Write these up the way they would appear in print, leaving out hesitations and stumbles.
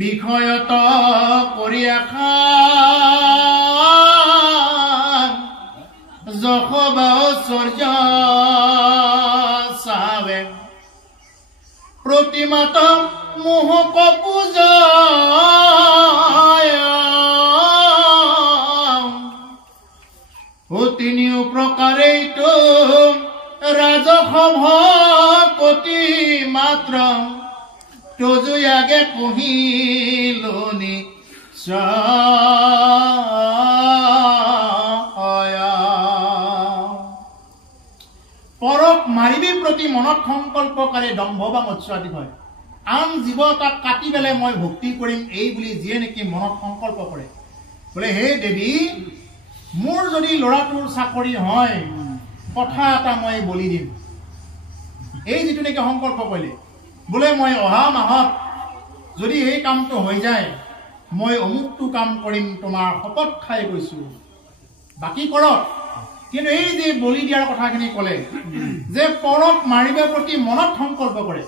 বিষয়ত কৰি আশা যশোবা ঐশ্বৰ্য চাবে প্ৰতিমাত মোহক পূজা তিনিও প্ৰকাৰেইতো ৰাজসভাপতি মাত্ৰ তজুয়াগে কহিলনি পৰক মাৰিবি প্ৰতি মনত সংকল্প কৰে দম্ভ বা মৎস্যাদি হয় আন জীৱ তাক কাটি পেলাই মই ভক্তি কৰিম এই বুলি যিয়ে নেকি মনত সংকল্প কৰে বোলে হে দেৱী মোৰ যদি ল'ৰাটোৰ চাকৰি হয় কথা এটা মই বলি দিম এই যিটো নেকি সংকল্প কৰিলে বোলে মই অহা মাহত যদি এই কামটো হৈ যায় মই অমুকটো কাম কৰিম তোমাৰ শপত খাই কৈছো বাকি কৰক কিন্তু এই যে বলি দিয়াৰ কথাখিনি ক'লে যে পৰক মাৰিব প্ৰতি মনত সংকল্প কৰে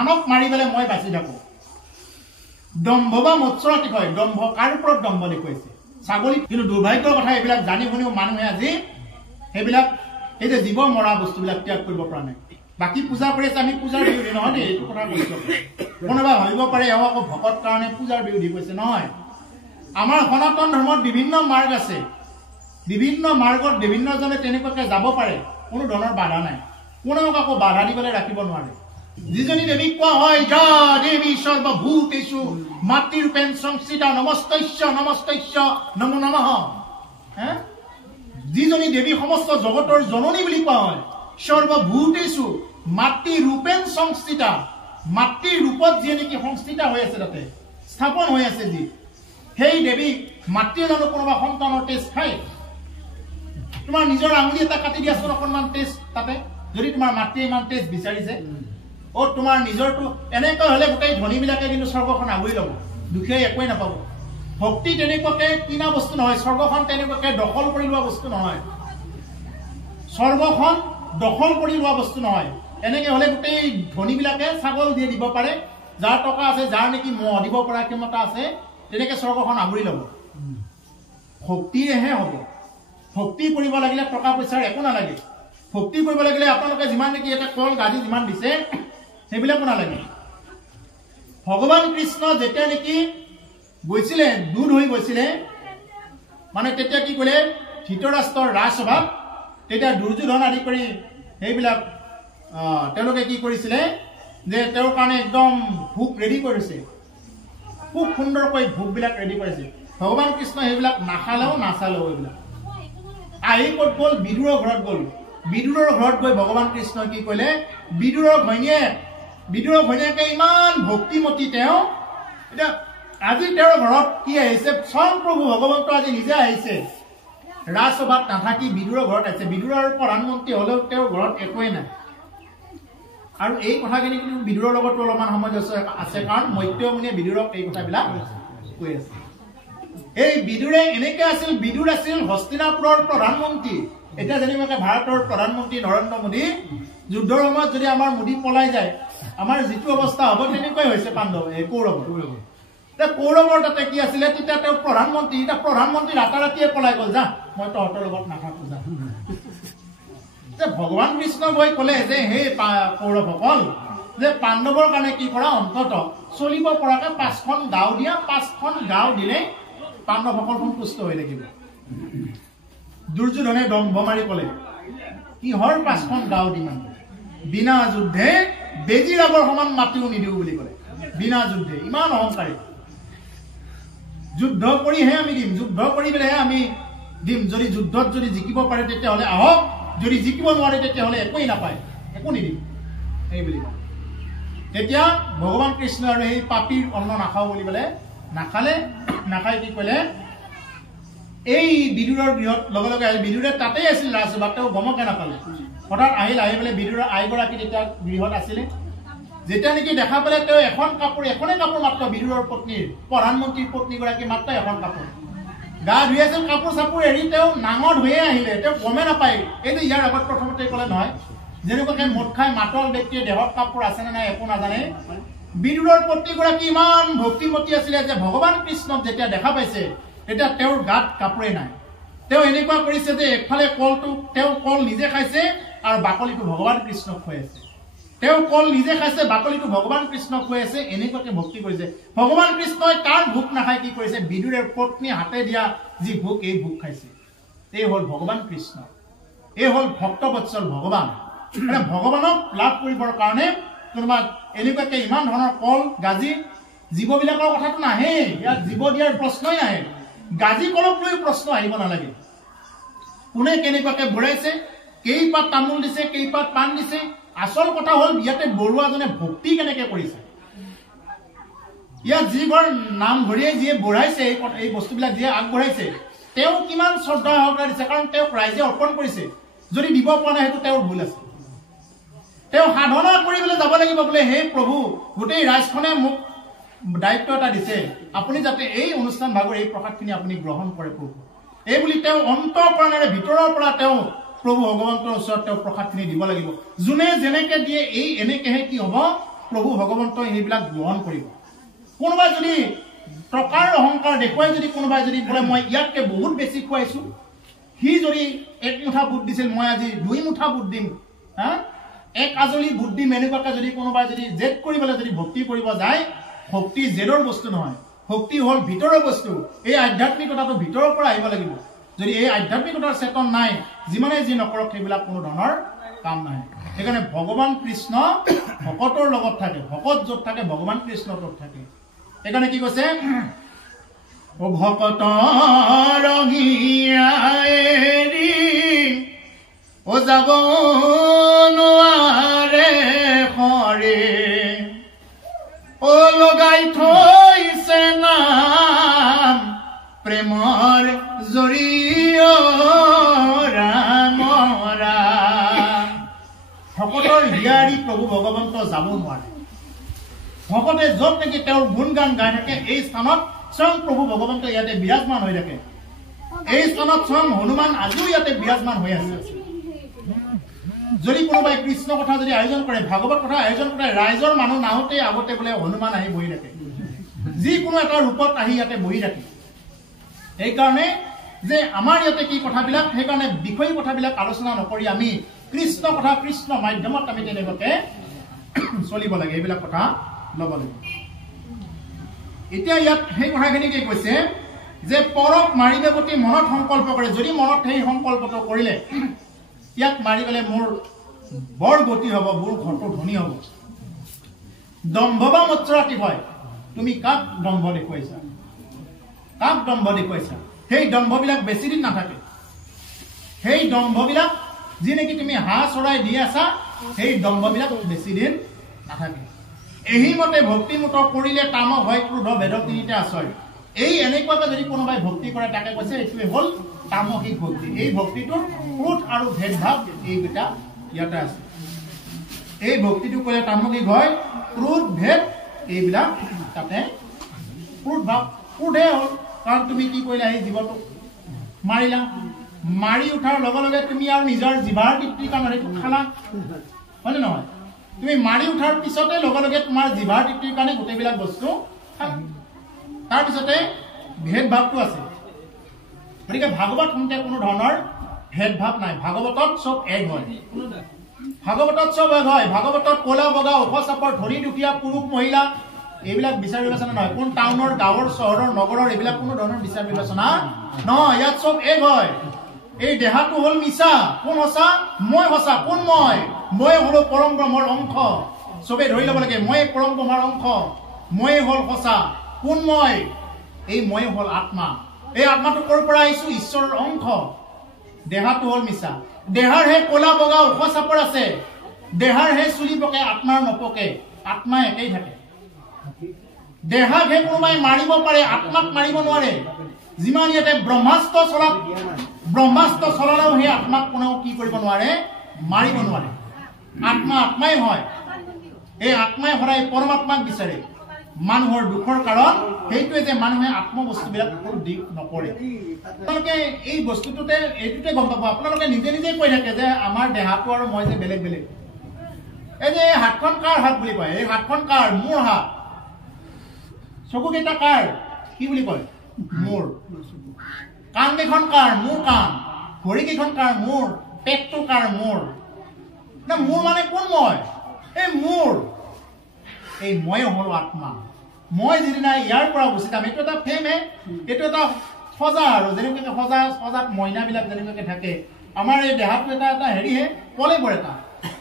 আনক মাৰিবলে মই বাচি থাকো দম্ভ বা মৎস্যতি কয় দম্ভ কাৰ ওপৰত দম্ভ দেখুৱাইছে ছাগলী কিন্তু দুৰ্ভাগ্যৰ কথা এইবিলাক জানি শুনিও মানুহে আজি সেইবিলাক এই যে জীৱ মৰা বস্তুবিলাক ত্যাগ কৰিব পৰা নাই বাকি পূজা কৰি আছে আমি পূজাৰ বিৰোধী নহয় দেই এইটো কথা কৈছো কোনোবা ভাবিব পাৰে এওঁ আকৌ ভকত কাৰণে পূজাৰ বিৰোধী কৈছে নহয় আমাৰ সনাতন ধৰ্মত বিভিন্ন মাৰ্গ আছে বিভিন্ন মাৰ্গত বিভিন্নজনে তেনেকুৱাকে যাব পাৰে কোনো ধৰণৰ বাধা নাই কোনেও কাকো বাধা দিবলৈ ৰাখিব নোৱাৰে যিজনী দেৱীক কোৱা হয় যা দেৱী সৰ্বভূতেষু মাতৃৰূপেণ সংস্থিতা নমস্তস্য নমো নমঃ যিজনী দেৱী সমস্ত জগতৰ জননী বুলি কোৱা হয় সৰ্বভূতেষু মাতৃৰূপেণ সংস্থিতা মাতৃৰ ৰূপত যি নেকি সংস্থিতা হৈ আছে তাতে স্থাপন হৈ আছে যি সেই দেৱী মাতৃয়ে জানো কোনোবা সন্তানৰ তেজ খায় তোমাৰ নিজৰ আঙুলি এটা কাটি দিয়াচোন অকণমান তেজ তাতে যদি তোমাৰ মাতৃয়ে ইমান তেজ বিচাৰিছে ও তোমাৰ নিজৰটো এনেকৈ হলে গোটেই ধনীবিলাকে কিন্তু স্বৰ্গখন আগুৰি ল'ব দুখীয়াই একোৱেই নাপাব ভক্তি তেনেকুৱাকে কিনা বস্তু নহয় স্বৰ্গখন তেনেকুৱাকে দখল কৰি লোৱা বস্তু নহয় স্বৰ্গখন দখল কৰি লোৱা বস্তু নহয় এনেকে হলে গোটেই ধনীবিলাকে ছাগল দিয়ে দিব পাৰে যাৰ টকা আছে যাৰ নেকি মহ দিব পৰা ক্ষমতা আছে তেনেকে স্বৰ্গখন আগুৰি ল'ব ভক্তিৰেহে হ'ব ভক্তি কৰিব লাগিলে টকা পইচাৰ একো নালাগে ভক্তি কৰিব লাগিলে আপোনালোকে যিমান নেকি এটা কল গাড়ী যিমান দিছে সেইবিলাকো নালাগে ভগৱান কৃষ্ণ যেতিয়া নেকি গৈছিলে দূৰ হৈ গৈছিলে মানে তেতিয়া কি কৰিলে ধৃতৰাষ্ট্ৰৰ ৰাজসভাত তেতিয়া দুৰ্যোধন আদি কৰি সেইবিলাক তেওঁলোকে কি কৰিছিলে যে তেওঁৰ কাৰণে একদম ভোগ ৰেডি কৰিছে খুব সুন্দৰকৈ ভোগবিলাক ৰেডি কৰিছে ভগৱান কৃষ্ণ সেইবিলাক নাখালেও নাচালেও এইবিলাক আহি ক'ত গ'ল বিদুৰৰ ঘৰত গ'ল বিদুৰৰ ঘৰত গৈ ভগৱান কৃষ্ণই কি কৰিলে বিদুৰৰ ঘৈণীয়েকে ইমান ভক্তিমতী তেওঁ এতিয়া আজি তেওঁৰ ঘৰত কি আহিছে স্বয়ং প্ৰভু ভগৱন্ত আজি নিজে আহিছে ৰাজসভাত নাথাকি বিদুৰৰ ঘৰত আহিছে বিদুৰৰ প্ৰধানমন্ত্ৰী হলেও তেওঁৰ ঘৰত একোৱেই নাই আৰু এই কথাখিনি কিন্তু বিদুৰৰ লগতো অলপমান সামঞ্জস্য আছে কাৰণ মৈত্ৰেয়মুনিয়ে বিদুৰক এই কথাবিলাক কৈ আছে এই বিদুৰে এনেকে আছিল বিদুৰ আছিল হস্তিনাপুৰৰ প্ৰধানমন্ত্ৰী এটা যেনিবাকে ভাৰতৰ প্ৰধানমন্ত্ৰী নৰেন্দ্ৰ মোদী যুদ্ধৰ সময়ত যদি আমাৰ মোদী পলাই যায় আমাৰ যিটো অৱস্থা হ'ব তেনেকৈ হৈছে পাণ্ডৱ এই কৌৰৱৰ তাতে কি আছিলে তেতিয়া তেওঁ প্ৰধানমন্ত্ৰী এতিয়া প্ৰধানমন্ত্ৰী ৰাতাৰাতিয়ে পলাই গ'ল যা মই তহঁতৰ লগত নাথাকো যা ভগৱান কৃষ্ণ গৈ ক'লে যে সেই কৌৰৱসকল যে পাণ্ডৱৰ কাৰণে কি কৰা অন্তত চলিব পৰাকে 5খন গাঁও দিয়া 5খন গাঁও দিলে পাণ্ডৱসকল সন্তুষ্ট হৈ থাকিব দুৰ্যোধনে দম্ভ মাৰি ক'লে কিহৰ 5খন গাঁও দিমান বিনা যুদ্ধে বেজিৰাবৰ সমান মাতিও নিদিও বুলি ক'লে বিনা যুদ্ধে ইমান অহংকাৰী যুদ্ধ কৰিহে আমি দিম যুদ্ধ কৰি পেলাইহে আমি দিম যদি যুদ্ধত যদি জিকিব পাৰে তেতিয়াহ'লে আহক যদি জিকিব নোৱাৰে তেতিয়াহ'লে একোৱেই নাপায় একো নিদিম এই বুলি তেতিয়া ভগৱান কৃষ্ণ আৰু সেই পাপীৰ অন্ন নাখাওঁ বুলি ক'লে নাখাই কি ক'লে এই বিদুৰৰ গৃহত লগে লগে আহিল বিদুৰে তাতেই আছিল ৰাজসভাত তেওঁ গমকে নাপালে হঠাৎ আহি পেলাই বিদুৰৰ আইগৰাকী তেতিয়া গৃহত আছিলে যেতিয়া নেকি দেখা পালে তেওঁ এখনে কাপোৰ মাত্ৰ বিদুৰৰ পত্নীৰ প্ৰধানমন্ত্ৰীৰ পত্নীগৰাকী মাত্ৰ এখন কাপোৰ গা ধুই আছিল কাপোৰ চাপোৰ এৰি তেওঁ নাঙত হৈয়ে আহিলে তেওঁ গমে নাপায় এইটো ইয়াৰ আগত প্ৰথমতে ক'লে নহয় যেনেকুৱাকে মদ খাই মাতল ব্যক্তিয়ে দেহত কাপোৰ আছে নে নাই একো নাজানে বিদুৰৰ পত্নীগৰাকী ইমান ভক্তিমতী আছিলে যে ভগৱান কৃষ্ণক যেতিয়া দেখা পাইছে তেতিয়া তেওঁৰ গাত কাপোৰে নাই। তেওঁ এনেকুৱা কৰিছে যে একফালে কলটো তেওঁ কল নিজে খাইছে আৰু বাকলিটো ভগৱান কৃষ্ণক খুৱাইছে। তেওঁ কল নিজে খাইছে, বাকলিটো ভগৱান কৃষ্ণক খুৱাইছে, এনেকুৱাকে ভক্তি কৰিছে। ভগৱান কৃষ্ণই তাৰ ভোক নাখায় কি কৰিছে, বিদুৰৰ পত্নী হাতে দিয়া যি ভোক, এই ভোক খাইছে। এই হ'ল ভগৱান কৃষ্ণ, এই হ'ল ভক্তবৎসল ভগৱান। ভগৱানক লাভ কৰিবৰ কাৰণে কোনোবা এনেকুৱাকে ইমান ধৰণৰ কল গাজি, জীৱবিলাকৰ কথাটো নাহে, ইয়াত জীৱ দিয়াৰ প্ৰশ্নই নাহে। গাজি কলক লৈ প্ৰশ্ন আহিব নালাগে। কোনে কেনেকুৱাকে ভৰাইছে, কেইপাত তামোল দিছে, কেইপাত পাণ দিছে, আচল কথা হ'ল ইয়াতে বৰুৱাজনে ভক্তি কেনেকে কৰিছে। ইয়াত যি ঘৰ নাম ধৰিয়ে যিয়ে বঢ়াইছে, এই বস্তুবিলাক যিয়ে আগবঢ়াইছে, তেওঁ কিমান শ্ৰদ্ধা সহকাৰে দিছে, কাৰণ তেওঁক ৰাইজে অৰ্পণ কৰিছে। যদি দিব পৰা নাই সেইটো তেওঁৰ ভুল আছে। তেওঁ সাধনা কৰিবলৈ যাব লাগিব বোলে, হে প্ৰভু গোটেই ৰাইজখনে মোক দায়িত্ব এটা দিছে, আপুনি যাতে এই অনুষ্ঠান ভাগৰ এই প্ৰসাদখিনি আপুনি গ্ৰহণ কৰে প্ৰভু, এই বুলি তেওঁ অন্তঃকৰণেৰে ভিতৰৰ পৰা তেওঁ প্ৰভু ভগৱন্তৰ ওচৰত তেওঁ প্ৰসাদখিনি দিব লাগিব। যোনে যেনেকে দিয়ে এই এনেকেহে কি হ'ব, প্ৰভু ভগৱন্তই সেইবিলাক গ্ৰহণ কৰিব। কোনোবাই যদি টকাৰ অহংকাৰ দেখুৱাই যদি কোনোবাই যদি বোলে মই ইয়াতকে বহুত বেছি খুৱাইছো, সি যদি এক মুঠা বুট দিছিল মই আজি 2 মুঠা বুট দিম, এক আজলি বুট দিম, এনেকুৱাকে যদি কোনোবাই যদি জেদ কৰিবলৈ যদি ভক্তি কৰিব যায়, ভক্তি জেদৰ বস্তু নহয়, ভক্তি হ'ল ভিতৰৰ বস্তু। এই আধ্যাত্মিকতাটো ভিতৰৰ পৰা আহিব লাগিব। যদি এই আধ্যাত্মিকতাৰ চেতন নাই, যিমানে যি নকৰক সেইবিলাক কোনো ধৰণৰ কাম নাহে। সেইকাৰণে ভগৱান কৃষ্ণ ভকতৰ লগত থাকে, ভকত য'ত থাকে ভগৱান কৃষ্ণ ত'ত থাকে। সেইকাৰণে কি কৈছে, ও ভকত ৰঙিয়াৰি ও যাব নোৱাৰে হৰে, ও লগাই থৈছে নাম প্ৰেমৰ জৰিয় ৰাম ৰাম। ভকতৰ হিয়াৰি প্ৰভু ভগৱন্ত যাব নোৱাৰে। ভকতে য'ত নেকি তেওঁৰ গুণগান গাই থাকে, এই স্থানত স্বয়ং প্ৰভু ভগৱন্ত ইয়াতে বিৰাজমান হৈ থাকে। এই স্থানত স্বয়ং হনুমান আজিও ইয়াতে বিৰাজমান হৈ আছে। যদি কোনোবাই কৃষ্ণ কথা যদি আয়োজন কৰে, ভাগৱত কথা আয়োজন কৰে, ৰাইজৰ মানুহ নাহোতে আগতে বোলে হনুমান আহি বহি থাকে, যিকোনো এটা ৰূপত আহি ইয়াতে বহি থাকে। সেইকাৰণে যে আমাৰ ইয়াতে কি কথাবিলাক, সেইকাৰণে বিষয় কথাবিলাক আলোচনা নকৰি আমি কৃষ্ণ কথা কৃষ্ণ মাধ্যমত আমি তেনেকুৱাকে চলিব লাগে, এইবিলাক কথা ল'ব লাগে। এতিয়া ইয়াত সেই কথাখিনিকে কৈছে যে পৰক মাৰিবে প্ৰতি মনত সংকল্প কৰে। যদি মনত সেই সংকল্পটো কৰিলে ইয়াক মাৰি গ'লে মোৰ বৰ গতি হ'ব, মোৰ ঘৰটো ধনী হ'ব। দম্ভ বা মৎসৰাতি হয়, তুমি কাক দম্ভ দেখুৱাইছা, কাক দম্ভ দেখুৱাইছা, সেই দম্ভবিলাক বেছি দিন নাথাকে। সেই দম্ভবিলাক যি নেকি তুমি হাঁহ চৰাই দি আছা, সেই দম্ভবিলাক বেছি দিন নাথাকে। এহিমতে ভক্তিমূত কৰিলে তামক হয় ক্ৰোধ ভেদ তিনিটা আচয়। এই এনেকুৱাকে যদি কোনোবাই ভক্তি কৰে তাকে কৈছে এইটোৱে হ'ল তামসিক ভক্তি। এই ভক্তিটোৰ ক্ৰোধ আৰু ভেদভাৱ এইকেইটা ইয়াতে আছে। এই ভক্তিটো ক'লে তামসিক হয়, ক্ৰোধ ভেদ এইবিলাক তাতে ক্ৰোধ ভাৱ। ক্ৰোধে হ'ল কাৰণ তুমি কি কৰিলা, এই জীৱটোক মাৰিলা, মাৰি উঠাৰ লগে লগে তুমি আৰু নিজৰ জিভাৰ তৃপ্তিৰ কাৰণে খালা, হয়নে নহয়? তুমি মাৰি উঠাৰ পিছতে লগে লগে তোমাৰ জিভাৰ তৃপ্তিৰ কাৰণে গোটেইবিলাক বস্তু খালা। তাৰপিছতে ভেদভাৱটো আছে। গতিকে ভাগৱত শুনতে কোনো ধৰণৰ ভেদভাৱ নাই। ভাগৱতত চব এক হয়, ভাগৱতত চব এক হয়। ভাগৱতত ক'লা বগা ওখ চাপৰ ধনী দুখীয়া পুৰুষ মহিলা এইবিলাক বিচাৰ বিবেচনা নহয়। কোন টাউনৰ গাঁৱৰ চহৰৰ নগৰৰ এইবিলাক কোনো ধৰণৰ বিচাৰ বিবেচনা নহয়। ইয়াত চব এক হয়। এই দেহাটো হ'ল মিছা, কোন সঁচা? মই সঁচা। কোন মই? মই হলো পৰম ব্ৰহ্মৰ অংশ। চবে ধৰি ল'ব লাগে, মই পৰম ব্ৰহ্মৰ অংশ, মই হ'ল সঁচা। কোন মই? এই মই হ'ল আত্মা। এই আত্মাটো ক'ৰ পৰা আহিছো? ঈশ্বৰৰ অংশ। দেহাটো হ'ল মিছা। দেহাৰ হে ক'লা বগা ওখ চাপৰ আছে, দেহাৰ হে চুলি পকে, আত্মাৰ নপকে। আত্মা একেই থাকে। দেহাক হে কোনোবাই মাৰিব পাৰে, আত্মাক মাৰিব নোৱাৰে। যিমান ইয়াতে ব্ৰহ্মাস্ত্ৰ চলালেও সেই আত্মাক কোনেও কি কৰিব নোৱাৰে, মাৰিব নোৱাৰে। আত্মা আত্মাই হয়। এই আত্মাই সদায় পৰমাত্মাক বিচাৰে। মানুহৰ দুখৰ কাৰণ সেইটোৱে যে মানুহে আত্মবস্তুবিলাক দি নকৰে। আপোনালোকে এই বস্তুটোতে এইটোতে গম পাব। আপোনালোকে নিজে নিজে কৈ থাকে যে আমাৰ দেহাটো আৰু মই যে বেলেগ বেলেগ। এই যে হাতখন কাৰ হাত বুলি কয় এই হাতখন কাৰ মোৰ হাত চকু কেইটা কাৰ কি বুলি কয় মোৰ কাণ কেইখন কাৰ মোৰ কাণ ভৰি কেইখন কাৰ মোৰ পেটটো কাৰ মোৰ না মোৰ মানে কোন মই এই মোৰ এই মই হলো আত্মা মই যিদিনা ইয়াৰ পৰা গুচি যাম এইটো এটা ফেমে এইটো এটা সজা আৰু যেনেকৈ সজাত মইনাবিলাক যেনেকৈ থাকে আমাৰ এই দেহাটো এটা এটা হেৰিহে কলেবৰ এটা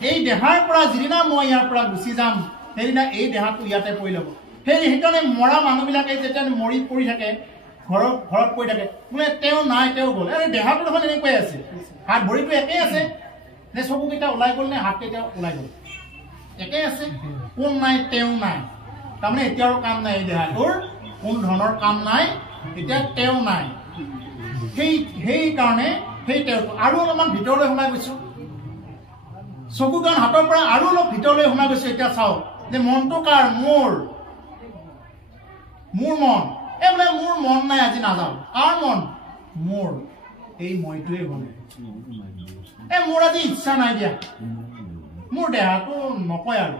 এই দেহাৰ পৰা যিদিনা মই ইয়াৰ পৰা গুচি যাম সেইদিনা এই দেহাটো ইয়াতে পৰি ল'ব সেইকাৰণে মৰা মানুহবিলাকে যেতিয়া মৰি পৰি থাকে ঘৰত পৰি থাকে বোলে তেওঁ নাই তেওঁ গ'ল এই দেহাটো দেখোন এনেকুৱাই আছে হাত ভৰিটো একেই আছে নে চকুকেইটা ওলাই গ'ল নে হাতকেইটা ওলাই গ'ল একেই আছে কোন নাই তেওঁ নাই তাৰমানে এতিয়া আৰু কাম নাই এই দেহাটোৰ কোন ধৰণৰ কাম নাই এতিয়া তেওঁ নাই সেইকাৰণে সেই তেওঁটো আৰু অলপমান ভিতৰলৈ সোমাই গৈছো চকু কাণ হাতৰ পৰা আৰু অলপ ভিতৰলৈ সোমাই গৈছো এতিয়া চাওক যে মনটো কাৰ মোৰ মন এই বোলে মোৰ মন নাই আজি নাযাওঁ কাৰ মন মোৰ এই মইটোৱে বনে এই মোৰ আজি ইচ্ছা নাই দিয়া মোৰ দেহাটো নকয় আৰু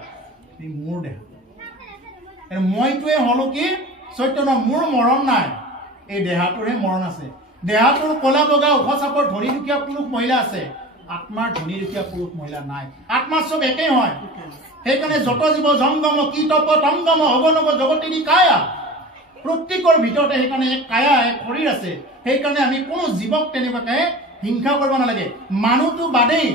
এই মোৰ দেহা মইটোৱে হলো কি চৈতন্য মোৰ মৰণ নাই এই দেহাটোৰহে মৰণ আছে দেহাটোৰ কলা বগা ওখ চাপৰ ধনী দুখীয়া পুৰুষ মহিলা আছে আত্মাৰ ধনী দুখীয়া পুৰুষ মহিলা নাই আত্মাৰ চব একেই হয় সেইকাৰণে যত জীৱ জংগম কীটপ তংগম অগনব জগতিনী কায়া প্ৰত্যেকৰ ভিতৰতে সেইকাৰণে এক কায়া এক শৰীৰ আছে সেইকাৰণে আমি কোনো জীৱক তেনেকুৱাকে হিংসা কৰিব নালাগে মানুহটো বাদেই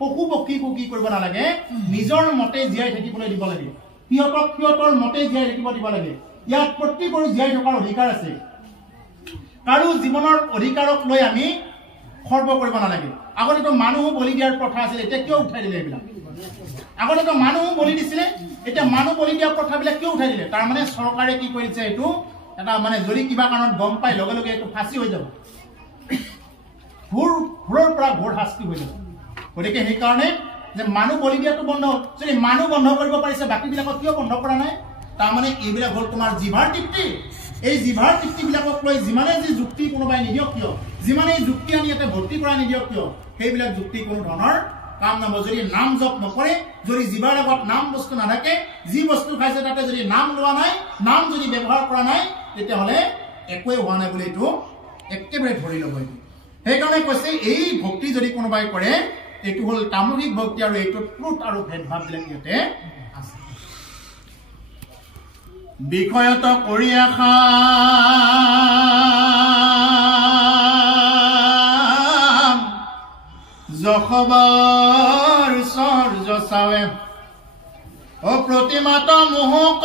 পশু পক্ষীকো কি কৰিব নালাগে নিজৰ মতে জীয়াই থাকিবলৈ দিব লাগে সিহঁতৰ মতে জীয়াই থাকিব দিব লাগে ইয়াত প্ৰত্যেকৰ জীয়াই থকাৰ অধিকাৰ আছে কাৰো জীৱনৰ অধিকাৰক লৈ আমি খৰ্ব কৰিব নালাগে আগতেতো মানুহ বলি দিয়াৰ প্ৰথা আছিল এতিয়া কিয় উঠাই দিলে এইবিলাক আগতেতো মানুহ বলি দিছিলে এতিয়া মানুহ বলি দিয়া প্ৰথাবিলাক কিয় উঠাই দিলে তাৰমানে চৰকাৰে কি কৰিছে এইটো এটা মানে যদি কিবা কাৰণত গম পাই লগে লগে এইটো ফাঁচি হৈ যাব ঘূৰৰ পৰা ঘোৰ শাস্তি হৈ যাব গতিকে সেইকাৰণে যে মানুহ বলি দিয়াটো বন্ধ যদি মানুহ বন্ধ কৰিব পাৰিছে বাকীবিলাকক কিয় বন্ধ কৰা নাই তাৰমানে এইবিলাক হ'ল তোমাৰ জিভাৰ তৃপ্তি এই জিভাৰ তৃপ্তিবিলাকক লৈ যিমানে যি যুক্তি কোনোবাই নিদিয়ক কিয় যিমানে যুক্তি আনি ইয়াতে ভৰ্তি কৰা নিদিয়ক কিয় সেইবিলাক যুক্তি কোনো ধৰণৰ কাম নাব যদি নাম জপ নকৰে যদি জিভাৰ আগত নাম বস্তু নাথাকে যি বস্তু খাইছে তাতে যদি নাম লোৱা নাই নাম যদি ব্যৱহাৰ কৰা নাই তেতিয়াহ'লে একোৱে হোৱা নাই বুলি এইটো একেবাৰে ধৰি ল'ব এইটো সেইকাৰণে কৈছে এই ভক্তি যদি কোনোবাই কৰে এইটো হ'ল তামসিক ভক্তি আৰু এইটোত ক্ৰোধ আৰু ভেদভাৱবিলাক ইয়াতে আছে বিষয়ত কৰি আশা যশবৰ সৰ্য চাৱে অপ্ৰতিমাত মোহক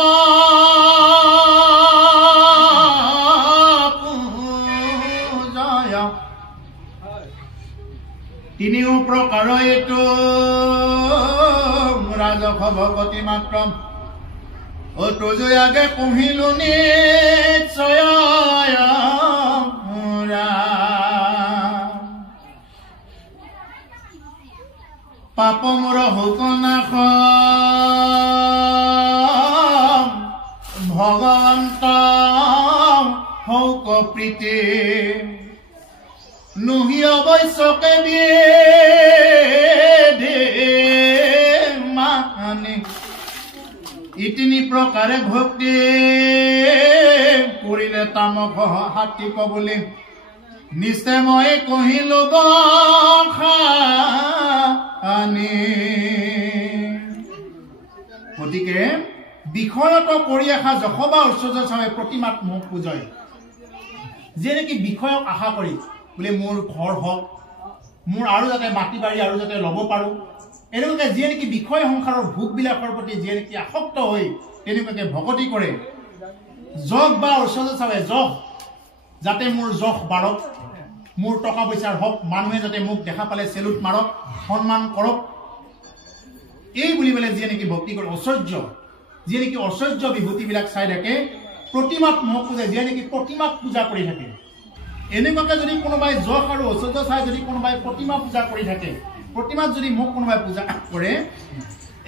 তিনিও প্ৰকাৰ এইটো ৰাজস ভগতি মাত্ৰ তোজয়াগে কহিলো নিশ্চয় পাপ মোৰ হুকনাশ ভগৱন্ত হৌক প্ৰীতি নুহি অৱশ্যকে মানে ইতিনি প্ৰকাৰে ভক্তি কৰিলে তামক হাতী পাবলৈ নিশ্চয় মই কহিলো গতিকে বিষয়ত কৰি আশা যশোবা ঐশ্বৰ্য চাৱে প্ৰতিমাত মোক পূজয় যে নেকি বিষয়ক আশা কৰি বোলে মোৰ ঘৰ হওক মোৰ আৰু যাতে মাটি বাৰী আৰু যাতে ল'ব পাৰোঁ এনেকুৱাকে যিয়ে নেকি বিষয় সংসাৰৰ ভোগবিলাকৰ প্ৰতি যিয়ে নেকি আসক্ত হৈ তেনেকুৱাকে ভকতি কৰে যশ বা ঐশ্বৰ্য চাৱে যশ যাতে মোৰ যশ বাঢ়ক মোৰ টকা পইচাৰ হওক মানুহে যাতে মোক দেখা পালে চেলুট মাৰক সন্মান কৰক এই বুলি পেলাই যিয়ে নেকি ভক্তি কৰে ঐশ্বৰ্য যিয়ে নেকি ঐশ্বৰ্য বিভূতিবিলাক চাই থাকে প্ৰতিমাক মোক পূজা যিয়ে নেকি প্ৰতিমাক পূজা কৰি থাকে এনেকুৱাকে যদি কোনোবাই যশ আৰু ঐশ্বৰ্য চাই যদি কোনোবাই প্ৰতিমা পূজা কৰি থাকে প্ৰতিমাত যদি মোক কোনোবাই পূজা কৰে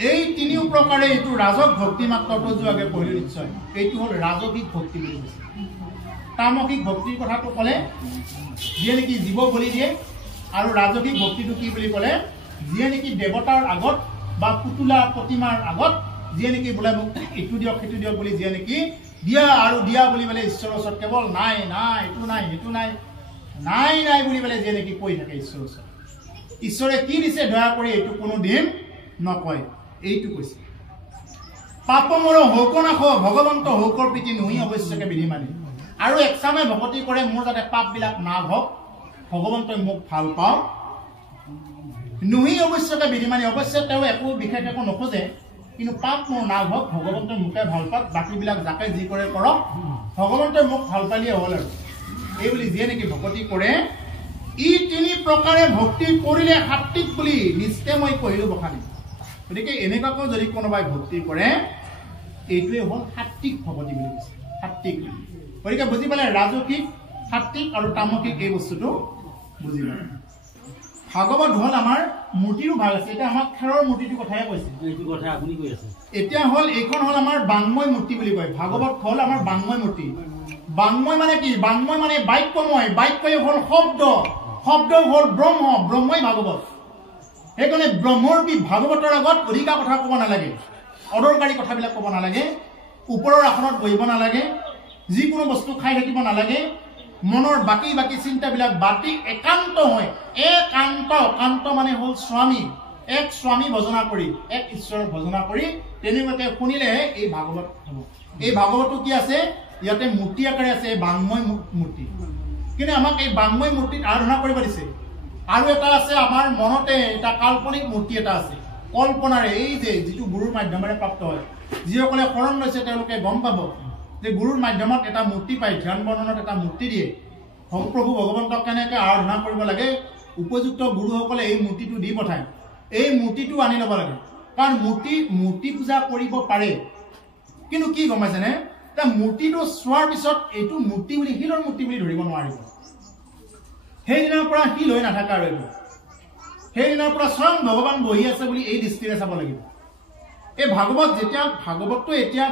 এই তিনিও প্ৰকাৰে এইটো ৰাজক ভক্তি মাত্ৰটো যোৱাকে পঢ়িলে নিশ্চয় এইটো হ'ল ৰাজসিক ভক্তি বুলি কৈছে তামসিক ভক্তিৰ কথাটো ক'লে যিয়ে নেকি জীৱ বলি দিয়ে আৰু ৰাজসিক ভক্তিটো কি বুলি ক'লে যিয়ে নেকি দেৱতাৰ আগত বা পুতুলা প্ৰতিমাৰ আগত যিয়ে নেকি বোলে মোক এইটো দিয়ক সেইটো দিয়ক বুলি যিয়ে নেকি দিয়া আৰু দিয়া বুলি বোলে ঈশ্বৰৰ ওচৰত কেৱল নাই নাই এইটো নাই সেইটো নাই নাই নাই বুলি বোলে যিয়ে নেকি কৈ থাকে ঈশ্বৰৰ ওচৰত ঈশ্বৰে কি দিছে দয়া কৰি এইটো কোনো দিন নকয় এইটো কৈছে পাপ মোৰ হৌক নাখ ভগৱন্ত হৌকৰ প্ৰীতি নুহি অৱশ্যকে বিধি মানি আৰু একচামে ভকতি কৰে মোৰ যাতে পাপবিলাক না হওক ভগৱন্তই মোক ভাল পাওঁ নুহি অৱশ্যকে বিধি মানি অৱশ্যে তেওঁ একো বিশেষ একো নোখোজে কিন্তু পাপ মোৰ না হওক ভগৱন্তই মোকে ভাল পাওক বাকীবিলাক যাকে যি কৰে কৰক ভগৱন্তই মোক ভাল পালিয়ে হ'ল আৰু এই বুলি যিয়ে নেকি ভকতি কৰে ই তিনি প্ৰকাৰে ভক্তি কৰিলে সাত্বিক বুলি নিশ্চয় মই কৈলো বখানি গতিকে এনেকুৱাকৈ যদি কোনোবাই ভক্তি কৰে এইটোৱে হ'ল সাত্বিক ভকতি বুলি কৈছে সাত্বিক গতিকে বুজি পালে ৰাজসিক সাত্বিক আৰু তামসিক এই বস্তুটো বুজি পালে ভাগৱত হ'ল আমাৰ মূৰ্তিৰো ভাগ আছে এতিয়া আমাক খেৰৰ মূৰ্তিটোৰ কথাই কৈছে এইটো কথা আপুনি কৈ আছে এতিয়া হ'ল এইখন হ'ল আমাৰ বাংময় মূৰ্তি বুলি কয় ভাগৱত হ'ল আমাৰ বাংময় মূৰ্তি বাংময় মানে কি বাংময় মানে বাক্যময় বাক্যই হ'ল শব্দ শব্দ হ'ল ব্ৰহ্ম ব্ৰহ্মই ভাগৱত সেইকাৰণে ব্ৰহ্মৰ ভাগৱতৰ আগত অধিকা কথা ক'ব নালাগে অদৰকাৰী কথাবিলাক ক'ব নালাগে ওপৰৰ আসনত বহিব নালাগে যিকোনো বস্তু খাই থাকিব নালাগে মনৰ বাকি বাকি চিন্তাবিলাক বাতি একান্ত হয় একান্ত কান্ত মানে হ'ল স্বামী এক স্বামী ভজনা কৰি এক ঈশ্বৰৰ ভজনা কৰি তেনেকুৱাকে শুনিলেহে এই ভাগৱত হ'ব এই ভাগৱতটো কি আছে ইয়াতে মূৰ্তি আকাৰে আছে বাংময় মূৰ্তি কিন্তু আমাক এই বাংময় মূৰ্তিত আৰাধনা কৰিব দিছে আৰু এটা আছে আমাৰ মনতে এটা কাল্পনিক মূৰ্তি এটা আছে কল্পনাৰে এই যে যিটো গুৰুৰ মাধ্যমেৰে প্ৰাপ্ত হয় যিসকলে শৰণ লৈছে তেওঁলোকে গম পাব যে গুৰুৰ মাধ্যমত এটা মূৰ্তি পায় ধ্যান বৰ্ণনত এটা মূৰ্তি দিয়ে প্ৰভু ভগৱন্তক কেনেকৈ আৰাধনা কৰিব লাগে উপযুক্ত গুৰুসকলে এই মূৰ্তিটো দি পঠায় এই মূৰ্তিটো আনি ল'ব লাগে কাৰণ মূৰ্তি পূজা কৰিব পাৰে কিন্তু কি গম পাইছেনে মূৰ্তিটো চোৱাৰ পিছত এইটো মূৰ্তি বুলি শিলৰ মূৰ্তি বুলি ধৰিব নোৱাৰিব সেইদিনাৰ পৰা শিল হৈ নাথাকে আৰু এইটো সেইদিনাৰ পৰা স্বয়ং ভগৱান বহি আছে বুলি এই দৃষ্টিৰে চাব লাগিব এই ভাগৱত যেতিয়া ভাগৱতটো এতিয়া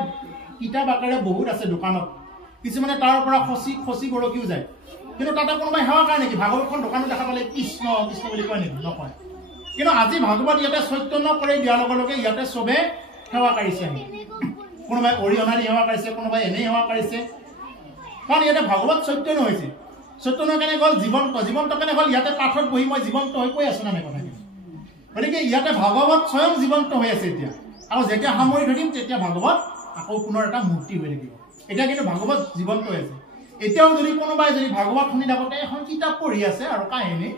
কিতাপ আকাৰে বহুত আছে দোকানত কিছুমানে তাৰ পৰা খচি গৰকিও যায় কিন্তু তাতে কোনোবাই সেৱা কৰে নেকি ভাগৱতখন দোকানত দেখা পালে কৃষ্ণ কৃষ্ণ বুলি কয় নেকি নকয় কিন্তু আজি ভাগৱত ইয়াতে চৈতন্য কৰি দিয়াৰ লগে লগে ইয়াতে চবে সেৱা কৰিছে কোনোবাই অৰিহণা দি সেৱা কৰিছে কোনোবাই এনেই সেৱা কৰিছে কাৰণ ইয়াতে ভাগৱত চৈতন্য হৈছে চৈতন্য কেনে গ'ল জীৱন্ত কেনে গ'ল ইয়াতে পাঠত বহি মই জীৱন্ত হৈ কৈ আছো নামে কথাখিনি গতিকে ইয়াতে ভাগৱত স্বয়ং জীৱন্ত হৈ আছে এতিয়া আৰু যেতিয়া সামৰি ধৰিম তেতিয়া ভাগৱত আকৌ পুনৰ এটা মূৰ্তি হৈ থাকিব এতিয়া কিন্তু ভাগৱত জীৱন্ত হৈ আছে এতিয়াও যদি কোনোবাই যদি ভাগৱত শুনি থাকোঁতে এখন কিতাপ পঢ়ি আছে আৰু কাহিনী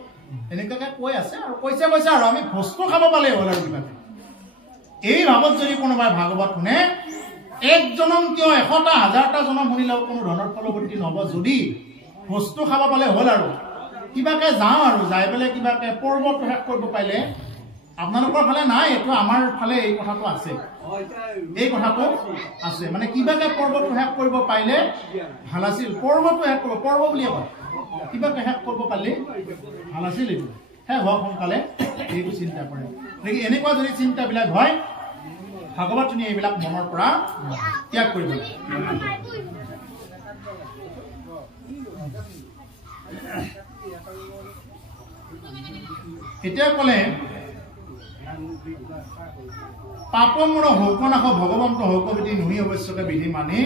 এনেকুৱাকৈ কৈ আছে আৰু কৈছে আৰু আমি বস্তু খাব পালে হ'ল আৰু কিবাকে এই ভাৱত যদি কোনোবাই ভাগৱত শুনে এক জনম কিয় 100টা 1000টা জনম শুনিলেও কোনো ধৰণৰ ফলৱৰ্তী নহ'ব যদি বস্তু খাব পালে হ'ল আৰু কিবাকে যাওঁ আৰু যাই পেলাই কিবাকে পৰ্বত শেষ কৰিব পাৰিলে আপোনালোকৰ ফালে নাই এইটো আমাৰ ফালে এই কথাটো আছে মানে কিবাকে পৰ্বটো শেষ কৰিব পাৰিলে ভাল আছিল পৰ্বটো শেষ কৰিব পৰ্ব বুলিয়ে কয় কিবাকে শেষ কৰিব পাৰিলে ভাল আছিল এইটো শেষ হওক সোনকালে এইটো চিন্তা কৰে গতিকে এনেকুৱা যদি চিন্তাবিলাক হয় ভাগৱত শুনি এইবিলাক মনৰ পৰা ত্যাগ কৰিব লাগে এতিয়া ক'লে পাপ মোৰ হৌক নাখ ভগৱন্ত হৌক বিধি নুহি অৱশ্যকে বিধি মানি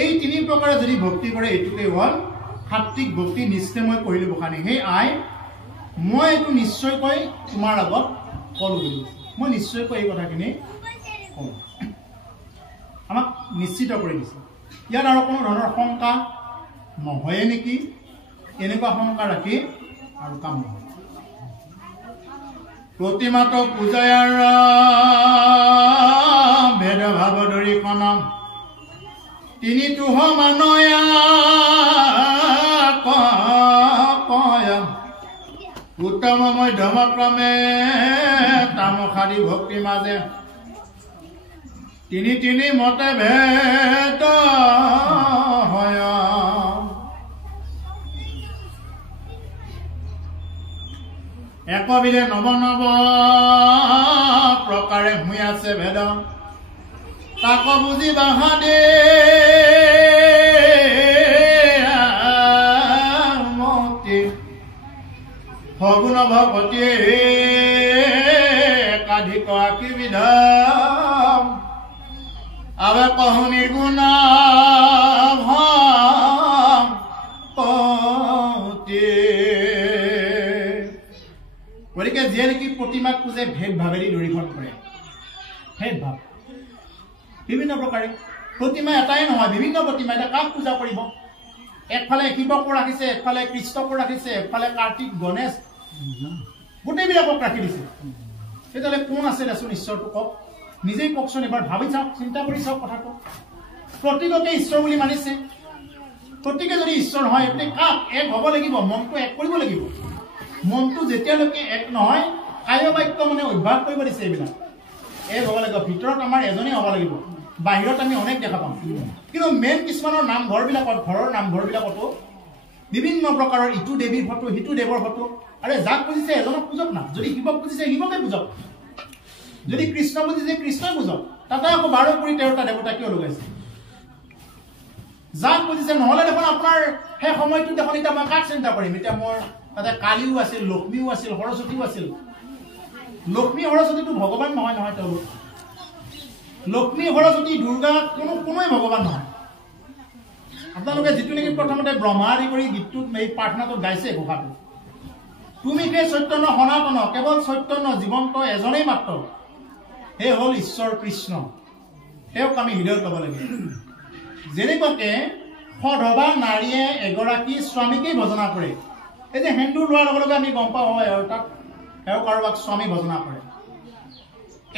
এই তিনি প্ৰকাৰে যদি ভক্তি কৰে এইটোকে হ'ল সাত্বিক ভক্তি নিশ্চয় মই কৰিলো বখানি সেই আই মই এইটো নিশ্চয়কৈ তোমাৰ আগত ক'লো বুলি মই নিশ্চয়কৈ এই কথাখিনি কওঁ আমাক নিশ্চিত কৰি দিছে ইয়াত আৰু কোনো ধৰণৰ শংকা নহয়ে নেকি এনেকুৱা শংকা ৰাখি আৰু কাম নহয় প্ৰতিমাত পূজায়াৰ ভেদ ভাৱ ধৰি খনম তিনি তুহ মানয়া কয় উত্তম মধ্যমক্ৰমে তামসাদি ভক্তি মাজে তিনি মতে ভেদ হয় একবিধে নৱ প্ৰকাৰে হৈ আছে ভেদ তাক বুজি বাহাদে মতি সগুণ ভকতিয়ে অধিক আকিবিধাম আবে কহু নির্গুণাভাম গতিকে যিয়ে নেকি প্ৰতিমাক পূজে ভেদ ভাৱেদি দূৰীকৰণ কৰে ভেদ ভাৱ বিভিন্ন প্ৰকাৰে প্ৰতিমা এটাই নহয় বিভিন্ন প্ৰতিমা এটা কাক পূজা কৰিব একফালে শিৱক ৰাখিছে একফালে কৃষ্ণক ৰাখিছে একফালে কাৰ্তিক গণেশ গোটেইবিলাকক ৰাখি দিছে তেতিয়াহ'লে কোন আছে দেচোন ঈশ্বৰটো কওক নিজেই কওকচোন এবাৰ ভাবি চাওক চিন্তা কৰি চাওক কথাটো প্ৰত্যেককে ঈশ্বৰ বুলি মানিছে প্ৰত্যেকে যদি ঈশ্বৰ হয় এতে কাক এক হ'ব লাগিব মনটো এক কৰিব লাগিব মনটো যেতিয়ালৈকে এক নহয় কায় বাক্য মানে অভ্যাস কৰিব দিছে এইবিলাক এক হ'ব লাগিব ভিতৰত আমাৰ এজনেই হ'ব লাগিব বাহিৰত আমি অনেক দেখা পাম কিন্তু মেইন কিছুমানৰ নামঘৰবিলাকত ঘৰৰ নামঘৰবিলাকতো বিভিন্ন প্ৰকাৰৰ ইটো দেৱীৰ ফটো সিটো দেৱৰ ফটো আৰে যাক পুজিছে এজনক পূজক না যদি শিৱক পুজিছে শিৱকে পূজক যদি কৃষ্ণ পুজিছে কৃষ্ণই পূজক তাতে আকৌ 12 কোটি 13টা দেৱতা কিয় লগাইছে যাক পুজিছে নহ'লে দেখোন আপোনাৰ সেই সময়টো দেখোন এতিয়া মই কাক চিন্তা কৰিম এতিয়া মোৰ তাতে কালিও আছিল লক্ষ্মীও আছিল সৰস্বতীও আছিল লক্ষ্মী সৰস্বতীটো ভগৱান নহয় নহয় তেওঁলোক লক্ষ্মী সৰস্বতী দুৰ্গা কোনোই ভগৱান নহয় আপোনালোকে যিটো নেকি প্ৰথমতে ব্ৰহ্মাদি কৰি গীতটোত এই প্ৰাৰ্থনাটোত গাইছে ঘোষাটো তুমি কে চৈতন্য সনাতন কেৱল চৈতন্য জীৱন্ত এজনেই মাত্ৰ হে হ'ল ঈশ্বৰ কৃষ্ণ তেওঁক আমি হৃদয়ত ল'ব লাগে যেনেকুৱাকে সধবা নাৰীয়ে এগৰাকী স্বামীকেই ভজনা কৰে এই যে সেন্দুৰ লোৱাৰ লগে লগে আমি গম পাওঁ হয় অৰ্থাৎ তেওঁ কাৰোবাক স্বামী ভজনা কৰে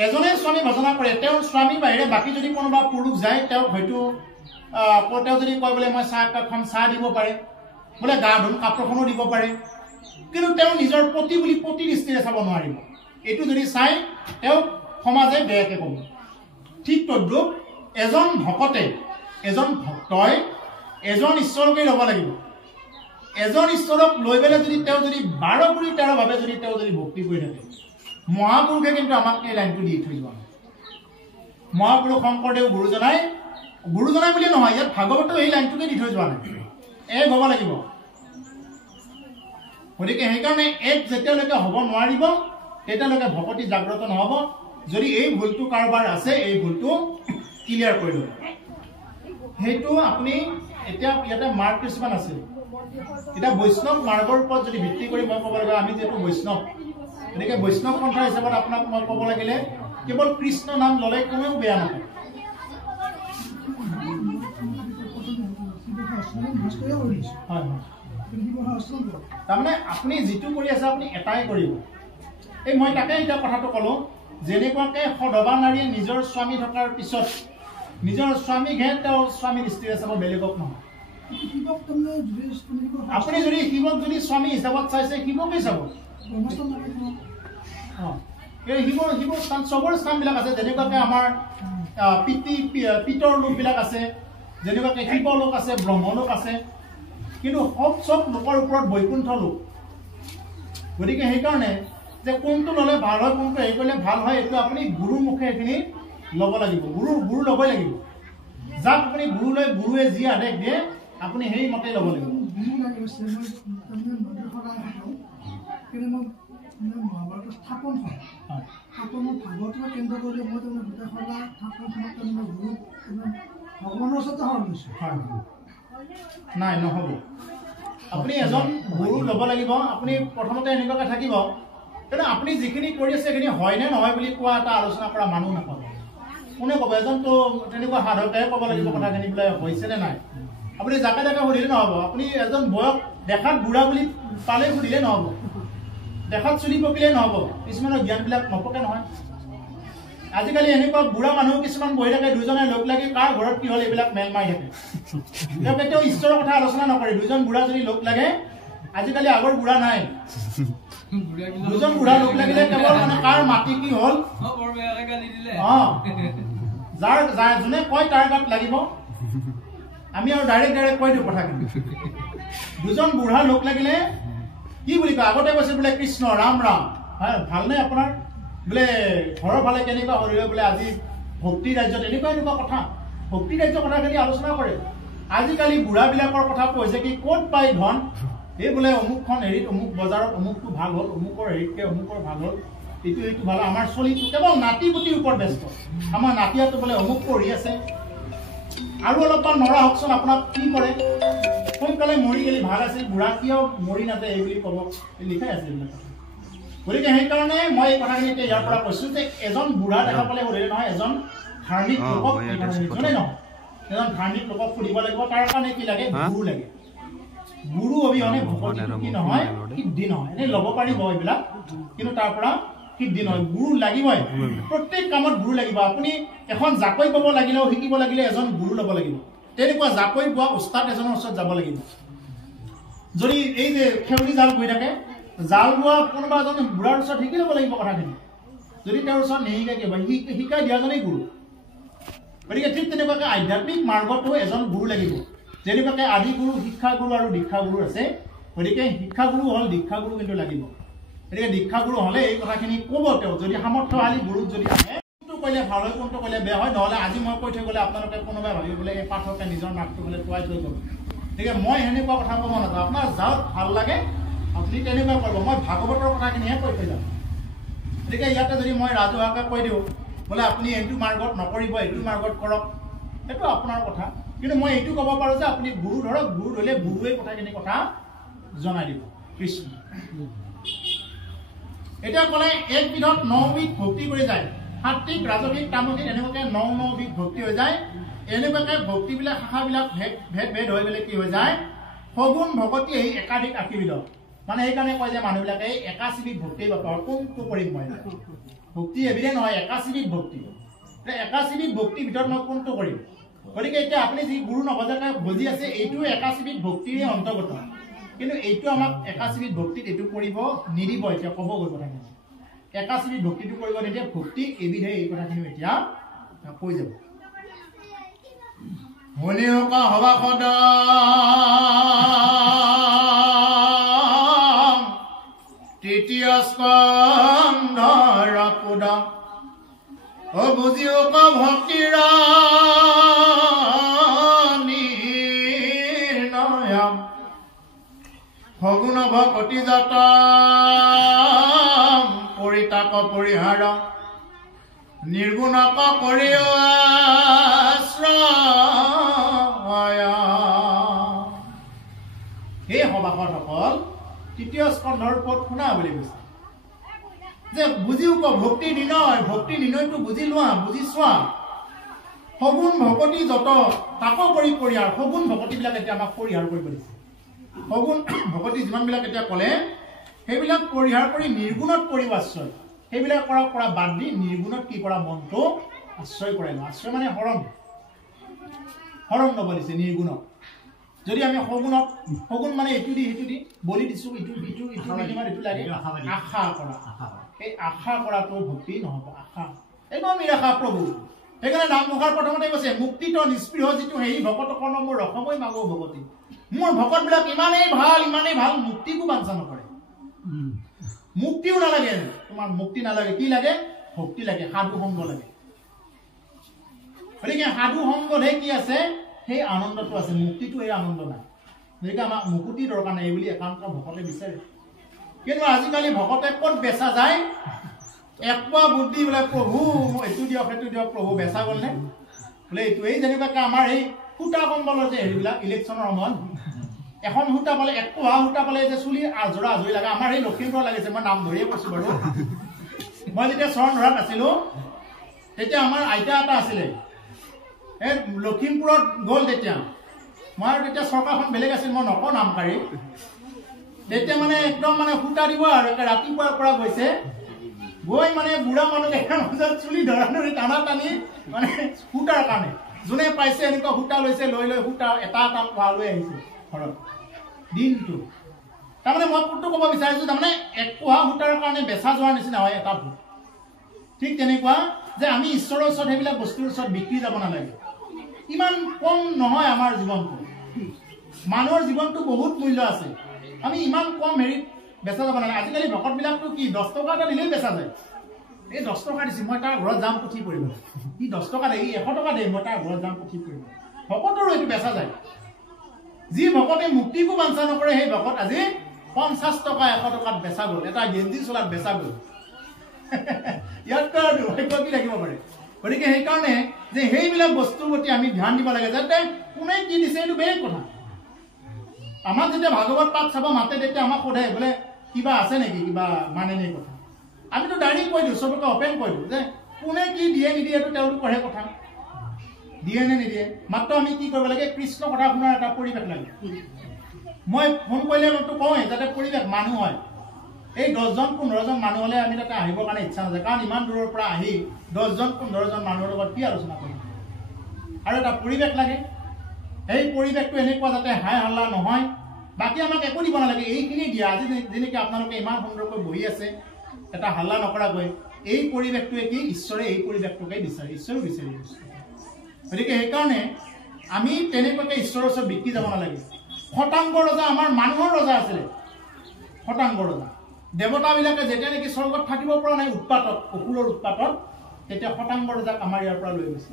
এজনে স্বামী ভজনা কৰে তেওঁৰ স্বামী বাহিৰে বাকী যদি কোনোবা পুৰুষ যায় তেওঁক হয়তো তেওঁ যদি কয় বোলে মই চাহ দিব পাৰে বোলে গা ধুন কাপোৰখনো দিব পাৰে কিন্তু তেওঁ নিজৰ পতি বুলি পতি দৃষ্টিৰে চাব নোৱাৰিব এইটো যদি চাই তেওঁক সমাজে বেয়াকে ক'ব ঠিক তদ্ৰুপ এজন ভকতে এজন ভক্তই এজন ঈশ্বৰকে ল'ব লাগিব এজন ঈশ্বৰক লৈ পেলাই যদি তেওঁ যদি 12 কোটি 13 ভাৱে যদি তেওঁ যদি ভক্তি কৰি থাকে মহাপুৰুষে কিন্তু আমাক এই লাইনটো দি থৈ যোৱা মহাপুৰুষ শংকৰদেৱ গুৰুজনাই বুলি নহয় ইয়াত ভাগৱতৰ এই লাইনটোকে দি থৈ যোৱা নাই এক হ'ব লাগিব গতিকে সেইকাৰণে এক যেতিয়ালৈকে হ'ব নোৱাৰিব তেতিয়ালৈকে ভকতি জাগ্ৰত নহ'ব যদি এই ভুলটো কাৰোবাৰ আছে এই ভুলটো ক্লিয়াৰ কৰি ল'ব সেইটো আপুনি এতিয়া ইয়াতে মাৰ্গ কিছুমান আছে এটা বৈষ্ণৱ মাৰ্গৰ ওপৰত যদি ভিত্তি কৰি মই ক'ব লাগে আমি যেটো বৈষ্ণৱ গতিকে বৈষ্ণৱ পন্থা হিচাপত আপোনাক মই ক'ব লাগিলে কেৱল কৃষ্ণ নাম ল'লে কোনেও বেয়া নহয় তাৰমানে আপুনি যিটো কৰি আছে আপুনি এটাই কৰিব এই মই তাকে এতিয়া কথাটো ক'লো যেনেকুৱাকে সধবা নাৰীয়ে নিজৰ স্বামী থকাৰ পিছত নিজৰ স্বামীকহে তেওঁ স্বামী দৃষ্টিৰে চাব বেলেগক নহয় আপুনি যদি শিৱক যদি স্বামী হিচাপত চাইছে শিৱকে চাব শিৱ স্থান চবৰে স্থানবিলাক আছে যেনেকুৱাকে আমাৰ পিতৰ লোকবিলাক আছে যেনেকুৱাকে শিৱ লোক আছে ব্ৰহ্ম লোক আছে কিন্তু সব লোকৰ ওপৰত বৈকুণ্ঠ লোক গতিকে সেইকাৰণে যে কোনটো ল'লে ভাল হয় কোনটো হেৰি কৰিলে ভাল হয় এইটো আপুনি গুৰুৰ মুখে এইখিনি ল'ব লাগিব গুৰু ল'বই লাগিব যাক আপুনি গুৰুৱে যি আদেশ দিয়ে আপুনি সেই মতে ল'ব লাগিব স্থাপন হয় স্থাপনত ভাগৱতৰ কেন্দ্ৰ কৰি মই গোটেই সদা স্থাপনখনত গুৰু ভগৱানৰ ওচৰতে সৰল হৈছোঁ নাই নহ'ব আপুনি এজন গুৰু ল'ব লাগিব আপুনি প্ৰথমতে এনেকুৱাকৈ থাকিব কিন্তু আপুনি যিখিনি কৰি আছে সেইখিনি হয়নে নহয় বুলি কোৱা এটা আলোচনা কৰা মানুহ নাপাব কোনে ক'ব এজনতো তেনেকুৱা সাধকেহে ক'ব লাগিব কথাখিনি বোলে হৈছেনে নাই আপুনি জাকে জাকে সুধিলে নহ'ব আপুনি এজন বয়স দেখাত বুঢ়া বুলি পালে সুধিলে নহ'ব দেখাত চুলি পকিলে নহ'ব কিছুমানৰ জ্ঞানবিলাক নপকে নহয় আজিকালি এনেকুৱা বুঢ়া মানুহ কিছুমান বহি থাকে দুজনে লগ লাগি কাৰ ঘৰত কি হ'ল এইবিলাক মেল মাৰি থাকে তেওঁ কেতিয়াও ঈশ্বৰৰ কথা আলোচনা নকৰে দুজন বুঢ়া যদি লগ লাগে আজিকালি আগৰ বুঢ়া নাই দুজন বুঢ়া লগ লাগিলে কেৱল মানে কাৰ মাটি কি হ'ল যাৰ যোনে কয় তাৰ গাত লাগিব আমি আৰু ডাইৰেক্ট কৈ দিওঁ কথাখিনি দুজন বুঢ়া লগ লাগিলে কি বুলি কয় আগতে কৈছে বোলে কৃষ্ণ ৰাম ৰাম ভালনে আপোনাৰ বোলে ঘৰৰ ফালে কেনেকুৱা শৰীৰে বোলে আজি ভক্তি ৰাজ্যত এনেকুৱা কথা ভক্তি ৰাজ্যৰ কথাখিনি আলোচনা কৰে আজিকালি বুঢ়াবিলাকৰ কথা কৈছে কি ক'ত পাই ধন এই বোলে অমুকখন হেৰিত অমুক বজাৰত অমুকটো ভাল হ'ল অমুকৰ হেৰিতকৈ অমুকৰ ভাল হ'ল এইটো ভাল আমাৰ চলিটো কেৱল নাতি পুতিৰ ওপৰত ব্যস্ত আমাৰ নাতিয়াটো বোলে অমুক পঢ়ি আছে আৰু অলপমান নৰা হকচোন আপোনাক কি কৰে সোনকালে মৰি গেলি ভাল আছিল বুঢ়া কিয় মৰি নাযায় এই বুলি ক'ব লিখাই আছে গতিকে সেইকাৰণে মই এই কথাখিনি এতিয়া ইয়াৰ পৰা কৈছোঁ যে এজন বুঢ়া দেখা পালে সুধিলে নহয় এজন ধাৰ্মিক লোকক জনে নহয় এজন ধাৰ্মিক লোকক সুধিব লাগিব তাৰ কাৰণে কি লাগে গুৰু লাগে গুৰু অবিহনে ভকতিটো কি নহয় সিদ্ধি নহয় এনেই ল'ব পাৰিব এইবিলাক কিন্তু তাৰ পৰা সিদ্ধি নহয় গুৰু লাগিবই প্ৰত্যেক কামত গুৰু লাগিব আপুনি এখন জাকৈ পাব লাগিলেও শিকিব লাগিলে এজন গুৰু ল'ব লাগিব তেনেকুৱা জাকৈ পোৱা উস্তাদ এজনৰ ওচৰত যাব লাগিব যদি এই যে খেউলি জাল গৈ থাকে জাল বোৱা কোনোবা এজন বুঢ়াৰ ওচৰত শিকি ল'ব লাগিব কথাখিনি যদি তেওঁৰ ওচৰত নিশিকাই কিবা শিকাই দিয়াজনেই গুৰু গতিকে ঠিক তেনেকুৱাকৈ আধ্যাত্মিক মাৰ্গতো এজন গুৰু লাগিব যেনেকুৱাকৈ আদি গুৰু শিক্ষাগুৰু আৰু দীক্ষাগুৰু আছে গতিকে শিক্ষাগুৰু হ'ল দীক্ষাগুৰু কিন্তু লাগিব গতিকে দীক্ষাগুৰু হ'লে এই কথাখিনি ক'ব তেওঁ যদি সামৰ্থ্যশালী গুৰুত যদি আহে কোনটো কৰিলে ভাল হয় কোনটো কৰিলে বেয়া হয় নহ'লে আজি মই কৈ থৈ গ'লে আপোনালোকে কোনোবাই ভাবিব বোলে এই পাঠকে নিজৰ নাকটো বোলে টুৱাই থৈ গ'ল গতিকে মই সেনেকুৱা কথা ক'ব নাযাওঁ আপোনাৰ যাওক ভাল লাগে আপুনি তেনেকুৱা কৰিব মই ভাগৱতৰ কথাখিনিহে কৈ থৈ যাম গতিকে ইয়াতে যদি মই ৰাজহুৱাকৈ কৈ দিওঁ বোলে আপুনি এইটো মাৰ্গত নকৰিব এইটো মাৰ্গত কৰক সেইটো আপোনাৰ কথা কিন্তু মই এইটো ক'ব পাৰোঁ যে আপুনি গুৰু ধৰক গুৰু ধৰিলে গুৰুৱে কথাখিনি কথা জনাই দিব কৃষ্ণ এতিয়া ক'লে এক বিধত 9 বিধ ভক্তি কৰি যায় সাত্বিক ৰাজসিক তামসিক এনেকুৱাকৈ 9 বিধ ভক্তি হৈ যায় এনেকুৱাকৈ ভক্তিবিলাক শাখাবিলাক ভেদ হৈ পেলাই কি হৈ যায় সগুণ ভকতি এই একাধিক আশীবিধ মানে সেইকাৰণে কয় যে মানুহবিলাকে 81 বিধ ভক্তিৰ বাপৰ কোনটো কৰিম মই ভক্তি এবিধে নহয় 81 বিধ ভক্তি 81 বিধ ভক্তিৰ ভিতৰত মই কোনটো কৰিম গতিকে এতিয়া আপুনি যি গুৰু নভজাকৈ ভজি আছে এইটো 81 বিধ ভক্তিৰে অন্তৰ্গত কিন্তু এইটো আমাক 81 বিধ ভক্তিত এইটো কৰিব নিদিব এতিয়া ক'ব গৈ কথাখিনি 81 বিধ ভক্তিটো কৰিব নিদিয়ে ভক্তি এবিধে এই কথাখিনি এতিয়া কৈ যাব মনিয়কা হবা সদা তৃতীয় স্কন্ধৰ পুদা ও বুজিও ক ভক্তিৰা নিৰ্ণয়ম সগুণ ভকতি জাত পৰিতাপ পৰিহাৰ নিৰ্গুণক কৰিও আশ্ৰয় এই সভাসদসকল তৃতীয় স্কন্ধৰ ওপৰত শুনা বুলি কৈছে যে বুজিও ক ভক্তি নিৰ্ণয়টো বুজি লোৱা বুজি চোৱা সগুণ ভকতি যত তাক পৰিহাৰ সগুণ ভকতিবিলাক এতিয়া আমাক পৰিহাৰ কৰিব দিছে সগুণ ভকতি যিমানবিলাক এতিয়া ক'লে সেইবিলাক পৰিহাৰ কৰি নিৰ্গুণত কৰিব আশ্ৰয় সেইবিলাক কৰা বাদ দি নিৰ্গুণত কি কৰা মনটো আশ্ৰয় কৰে আশ্ৰয় মানে হৰণ ল'ব দিছে নিৰ্গুণত যদি আমি সগুণ মানে এইটো দি সেইটো দি বলি দিছোঁ ইটো লাগে আশা কৰা এই আশা কৰাটো ভক্তি নহ'ব আশা একদম নিৰাশা প্ৰভু সেইকাৰণে নামঘোষাৰ প্ৰথমতে কৈছে মুক্তিত নিস্পৃহ যিটো হেৰি ভকতকৰ্ণ মোৰ ৰসমৈ মাগো ভকতি মোৰ ভকতবিলাক ইমানেই ভাল মুক্তিকো বাঞ্ছা নকৰে মুক্তিও নালাগে তোমাৰ মুক্তি নালাগে কি লাগে ভক্তি লাগে সাধু সংগ লাগে গতিকে সাধু সংগতহে কি আছে সেই আনন্দটো আছে মুক্তিটো এই আনন্দ নাই গতিকে আমাক মুকুতি দৰকাৰ নাই বুলি একান্ত ভকতে বিচাৰে কিন্তু আজিকালি ভকতে ক'ত বেচা যায় একপোৱা বুদ্ধি বোলে প্ৰভু এইটো দিয়ক সেইটো দিয়ক প্ৰভু বেচা গ'লনে বোলে এইটো এই যেনেকুৱাকৈ আমাৰ এই সূতা কম্বলৰ যে হেৰিবিলাক ইলেকশ্যনৰ সময়ত এখন সূতা পালে একপোৱা সূতা পালে যে চুলি আজৰা আজৰি লাগে আমাৰ সেই লখিমপুৰ লাগিছে মই নাম ধৰিয়ে কৈছোঁ বাৰু মই যেতিয়া চৰণ ধৰাত আছিলোঁ তেতিয়া আমাৰ আইতা এটা আছিলে এই লখিমপুৰত গ'ল তেতিয়া মই আৰু তেতিয়া চৰকাৰখন বেলেগ আছিল মই নকওঁ নামকাৰী তেতিয়া মানে একদম মানে সূতা দিব আৰু ৰাতিপুৱাৰ পৰা গৈছে গৈ মানে বুঢ়া মানুহ এখন মাজত চুলি ধৰা ধৰি টানা টানি মানে সূতাৰ কাৰণে যোনে পাইছে এনেকুৱা সূতা লৈছে লৈ সূতা এটা পোৱা লৈ আহিছে ঘৰত দিনটো তাৰমানে মই কোনটো ক'ব বিচাৰিছোঁ তাৰমানে এক পোহা সূতাৰ কাৰণে বেচা যোৱাৰ নিচিনা হয় এটা ভোট ঠিক তেনেকুৱা যে আমি ঈশ্বৰৰ ওচৰত সেইবিলাক বস্তুৰ ওচৰত বিক্ৰী যাব নালাগে ইমান কম নহয় আমাৰ জীৱনটো মানুহৰ জীৱনটো বহুত মূল্য আছে আমি ইমান কম হেৰিত বেচা যাব নালাগে আজিকালি ভকতবিলাকতো কি 10 টকা এটা দিলেই বেচা যায় এই 10 টকা দিছোঁ মই তাৰ ঘৰত যাম পুথি পঢ়িব ই 10 টকা দেই 100 টকা দেই মই তাৰ ঘৰত যাম পুথি পঢ়িব ভকতৰো এইটো বেচা যায় যি ভকতে মুক্তিকো বাঞ্ছা নকৰে সেই ভকত আজি 50 টকা 100 টকাত বেচা গ'ল এটা গেঞ্জি চোলাত বেচা গ'ল ইয়াতকৈ আৰু দুৰ্ভাগ্য কি থাকিব পাৰে গতিকে সেইকাৰণে যে সেইবিলাক বস্তুৰ প্ৰতি আমি ধ্যান দিব লাগে যাতে কোনে কি দিছে এইটো বেলেগ কথা আমাক যেতিয়া ভাগৱত পাঠ চাব মাতে তেতিয়া আমাক সোধে বোলে কিবা আছে নেকি কিবা মানে নেই কথা আমিতো ডাইৰেক্ট কৈ দিওঁ চবকে অপেন কৈ দিওঁ যে কোনে কি দিয়ে নিদিয়ে এইটো তেওঁলোকৰহে কথা দিয়ে নে নিদিয়ে মাত্ৰ আমি কি কৰিব লাগে কৃষ্ণ কথা শুনাৰ এটা পৰিৱেশ লাগে মই ফোন কৰিলে মইতো কওঁৱেই যাতে পৰিৱেশ মানুহ হয় এই 10জন 15জন মানুহ হ'লে আমি তাতে আহিবৰ কাৰণে ইচ্ছা নাযায় কাৰণ ইমান দূৰৰ পৰা আহি 10জন 15জন মানুহৰ লগত কি আলোচনা কৰিম আৰু এটা পৰিৱেশ লাগে এই পৰিৱেশটো এনেকুৱা যাতে হাই হাল্লা নহয় বাকী আমাক একো দিব নালাগে এইখিনি দিয়া আজি যেনেকৈ আপোনালোকে ইমান সুন্দৰকৈ বহি আছে এটা হাল্লা নকৰাকৈ এই পৰিৱেশটোৱে কি ঈশ্বৰে এই পৰিৱেশটোকে বিচাৰে ঈশ্বৰেও বিচাৰি আছে গতিকে সেইকাৰণে আমি তেনেকুৱাকৈ ঈশ্বৰৰ ওচৰত বিক্ৰী যাব নালাগে শতাংগ ৰজা আমাৰ মানুহৰ ৰজা আছিলে শতাংগ ৰজা দেৱতাবিলাকে যেতিয়া নেকি স্বৰ্গত থাকিব পৰা নাই উৎপাতত অসুৰৰ উৎপাতত তেতিয়া শতাংগ ৰজাক আমাৰ ইয়াৰ পৰা লৈ গৈছে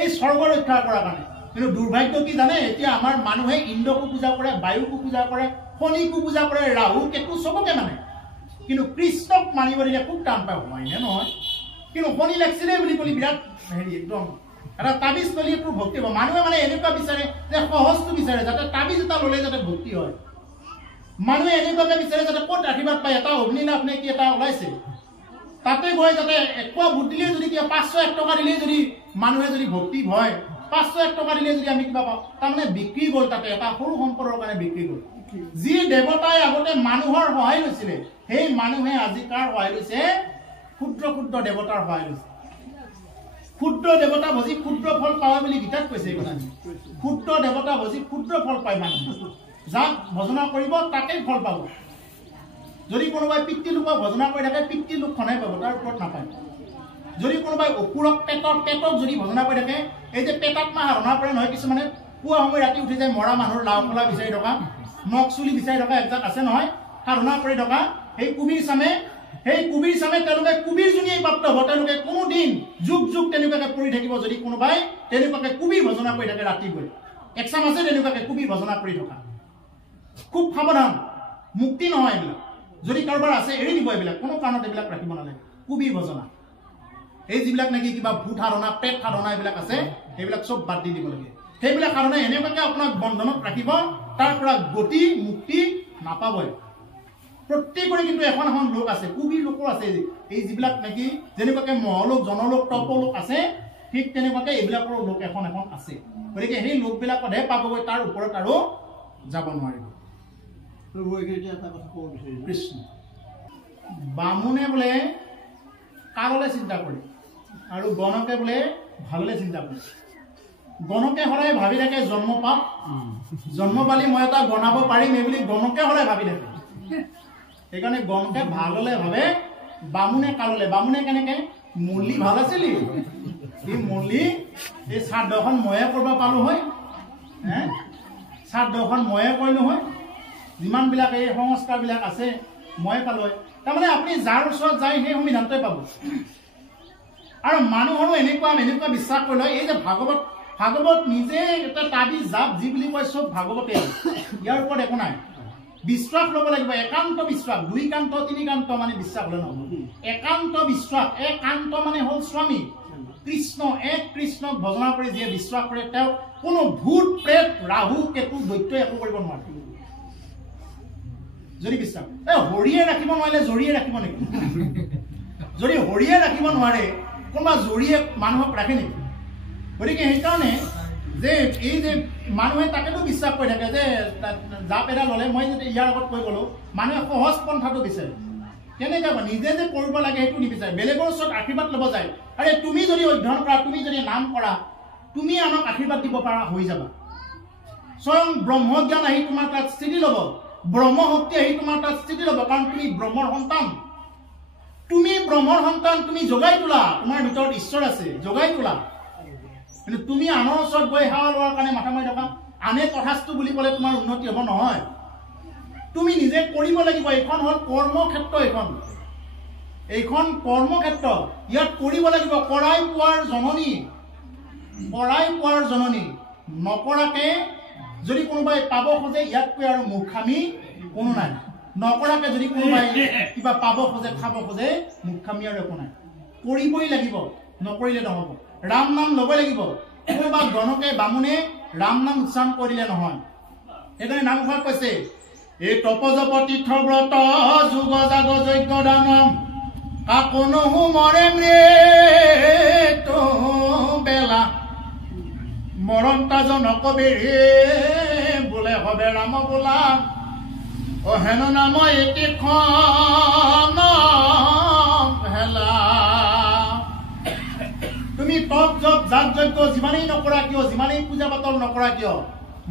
এই স্বৰ্গ ৰক্ষা কৰাৰ কাৰণে কিন্তু দুৰ্ভাগ্য কি জানে এতিয়া আমাৰ মানুহে ইন্দ্ৰকো পূজা কৰে বায়ুকো পূজা কৰে শনিকো পূজা কৰে ৰাহু কেতু চবকে মানে কিন্তু কৃষ্ণক মানিব দিলে খুব টান পায় হয়নে নহয় কিন্তু শনি লাগিছিলে বুলি ক'লে বিৰাট হেৰি একদম এটা তাবিজ ল'লে একো ভক্তি হ'ব মানুহে মানে এনেকুৱা বিচাৰে যে সহজটো বিচাৰে যাতে তাবিজ এটা ল'লে যাতে ভক্তি হয় মানুহে এনেকুৱাকে বিচাৰে যাতে ক'ত আশীৰ্বাদ পায় এটা অগ্নিনাভ নে কি এটা ওলাইছে তাতে গৈ যাতে একোৱা ভোট দিলেই যদি কিবা 501 টকা দিলেই যদি মানুহে যদি ভক্তি হয় 501 টকা দিলেই যদি আমি কিবা পাওঁ তাৰমানে বিক্ৰী গ'ল তাতে এটা সৰু সম্পদৰ কাৰণে বিক্ৰী গ'ল যি দেৱতাই আগতে মানুহৰ সহায় লৈছিলে সেই মানুহে আজি কাৰ সহায় লৈছে ক্ষুদ্ৰ ক্ষুদ্ৰ দেৱতাৰ সহায় লৈছে ক্ষুদ্ৰ দেৱতা ভজি ক্ষুদ্ৰ ফল পায় বুলি গীতাত কৈছে এই কথা ক্ষুদ্ৰ দেৱতা ভজি ক্ষুদ্ৰ ফল পায় মানুহ যাক ভজনা কৰিব তাকেই ফল পাব যদি কোনোবাই পিতৃলোকক ভজনা কৰি থাকে পিতৃলোকখনহে পাব তাৰ ওপৰত নাপায় যদি কোনোবাই অসুৰক পেটত যদি ভজনা কৰি থাকে এই যে পেটাত্মা সাধনা কৰে নহয় কিছুমানে পুৱা সময় ৰাতি উঠি যায় মৰা মানুহৰ লাও খোলা বিচাৰি থকা নখ চুলি বিচাৰি থকা একজাক আছে নহয় সাধনা কৰি থকা সেই কুবিৰ চামে তেওঁলোকে কুবিৰ জুনিয়ে প্ৰাপ্ত হ'ব তেওঁলোকে কোনোদিন যুগ যুগ তেনেকুৱাকে পৰি থাকিব যদি কোনোবাই তেনেকুৱাকে কুবিৰ ভজনা কৰি থাকে ৰাতি গৈ একচাম আছে তেনেকুৱাকে কুবিৰ ভজনা কৰি থকা খুব সাৱধান মুক্তি নহয় এইবিলাক যদি কাৰোবাৰ আছে এৰি দিব এইবিলাক কোনো কাৰণত এইবিলাক ৰাখিব নালাগে কুবিৰ ভজনা এই যিবিলাক নেকি কিবা ভূত সাধনা পেট সাধনা এইবিলাক আছে সেইবিলাক চব বাদ দি দিব লাগে সেইবিলাক সাধনা এনেকুৱাকে আপোনাক বন্ধনত ৰাখিব তাৰ পৰা গতি মুক্তি নাপাবই প্ৰত্যেকৰে কিন্তু এখন এখন লোক আছে কুবিৰ লোকো আছে এই যিবিলাক নেকি যেনেকুৱাকে মহলোক জনলোক তপলোক আছে ঠিক তেনেকুৱাকে এইবিলাকৰ লোক এখন এখন আছে গতিকে সেই লোকবিলাকতহে পাবগৈ তাৰ ওপৰত আৰু যাব নোৱাৰিব কৃষ্ণ বামুণে বোলে কাৰলে চিন্তা কৰে আৰু গণকে বোলে ভাললে চিন্তা কৰে গণকে সদায় ভাবি থাকে জন্ম পাপ জন্ম পালি মই এটা গণাব পাৰিম এই বুলি গণকে সদায় ভাবি থাকে সেইকাৰণে গণকে ভাললে ভাবে বামুণে কাললে বামুণে কেনেকে মুৰলি ভাল আছিল এই মুৰলি এই শ্ৰাদ্ধখন ময়ে কৰিব পালো হয় শ্ৰাদ্ধখন ময়ে কৰিলো হয় যিমানবিলাক এই সংস্কাৰবিলাক আছে ময়ে পালো হয় তাৰমানে আপুনি যাৰ ওচৰত যায় সেই সংবিধানটোৱে পাব আৰু মানুহৰো এনেকুৱা বিশ্বাস কৰি লয় এই যে ভাগৱত নিজে এটা তাবিজ জাপ যি বুলি কয় চব ভাগৱতে ইয়াৰ ওপৰত একো নাই বিশ্বাস ল'ব লাগিব একান্ত বিশ্বাস 2 কান্ত 3 কান্ত মানে বিশ্বাস হ'লে নহ'ব একান্ত বিশ্বাস একান্ত মানে হ'ল স্বামী কৃষ্ণ এক কৃষ্ণক ভজনা কৰি যিয়ে বিশ্বাস কৰে তেওঁ কোনো ভূত প্ৰেত ৰাহু কেতু দৈত্যই একো কৰিব নোৱাৰে যদি বিশ্বাস হৰিয়ে ৰাখিব নোৱাৰিলে জৰিয়ে ৰাখিব নেকি যদি হৰিয়ে ৰাখিব নোৱাৰে কোনোবা জৰিয়ে মানুহক ৰাখে নেকি গতিকে সেইকাৰণে যে এই যে মানুহে তাকেতো বিশ্বাস কৰি থাকে যে জাপ এটা ল'লে মই যদি ইয়াৰ আগত কৈ গ'লো মানুহে সহজ পন্থাটো বিচাৰে কেনেকৈ নিজে যে কৰিব লাগে সেইটো নিবিচাৰে বেলেগৰ ওচৰত আশীৰ্বাদ ল'ব যায় আৰে তুমি যদি অধ্যয়ন কৰা তুমি যদি নাম কৰা তুমি আনক আশীৰ্বাদ দিব পৰা হৈ যাবা স্বয়ং ব্ৰহ্মজ্ঞান আহি তোমাৰ তাত স্থিতি ল'ব ব্ৰহ্মশক্তি আহি তোমাৰ তাত স্থিতি ল'ব কাৰণ তুমি ব্ৰহ্মৰ সন্তান তুমি জগাই তোলা তোমাৰ ভিতৰত ঈশ্বৰ আছে জগাই তোলা কিন্তু তুমি আনৰ ওচৰত গৈ সেৱা লোৱাৰ কাৰণে মাথা মাৰি থকা আনে তথাস্তু বুলি ক'লে তোমাৰ উন্নতি হ'ব নহয় তুমি নিজে কৰিব লাগিব এইখন হ'ল কৰ্মক্ষেত্ৰ এইখন কৰ্মক্ষেত্ৰ ইয়াত কৰিব লাগিব কৰাই পোৱাৰ জননী নকৰাকে যদি কোনোবাই পাব খোজে ইয়াতকৈ আৰু মূৰ্খামি কোনো নাই নকৰাকে যদি কোনোবাই কিবা পাব খোজে খাব খোজে মুখামি আৰু একো নাই কৰিবই লাগিব নকৰিলে নহব ৰাম নাম ল'বই লাগিব কোনোবা গণকে বামুণে ৰাম নাম উচ্চাৰণ কৰিলে নহয় সেইকাৰণে নামঘৰত কৈছে এই তপজপ তীৰ্থ ব্ৰত যুগ জাগ যজ্ঞ দান কাকনহু মৰে মৃত্যু বেলা মৰন্তা জনক বেৰে বোলে হবে ৰাম বোলা অহেন নাম এটি খন হেলা তুমি তপ জপ জাগ যজ্ঞ যিমানেই নকৰা কিয় যিমানেই পূজা পাতল নকৰা কিয়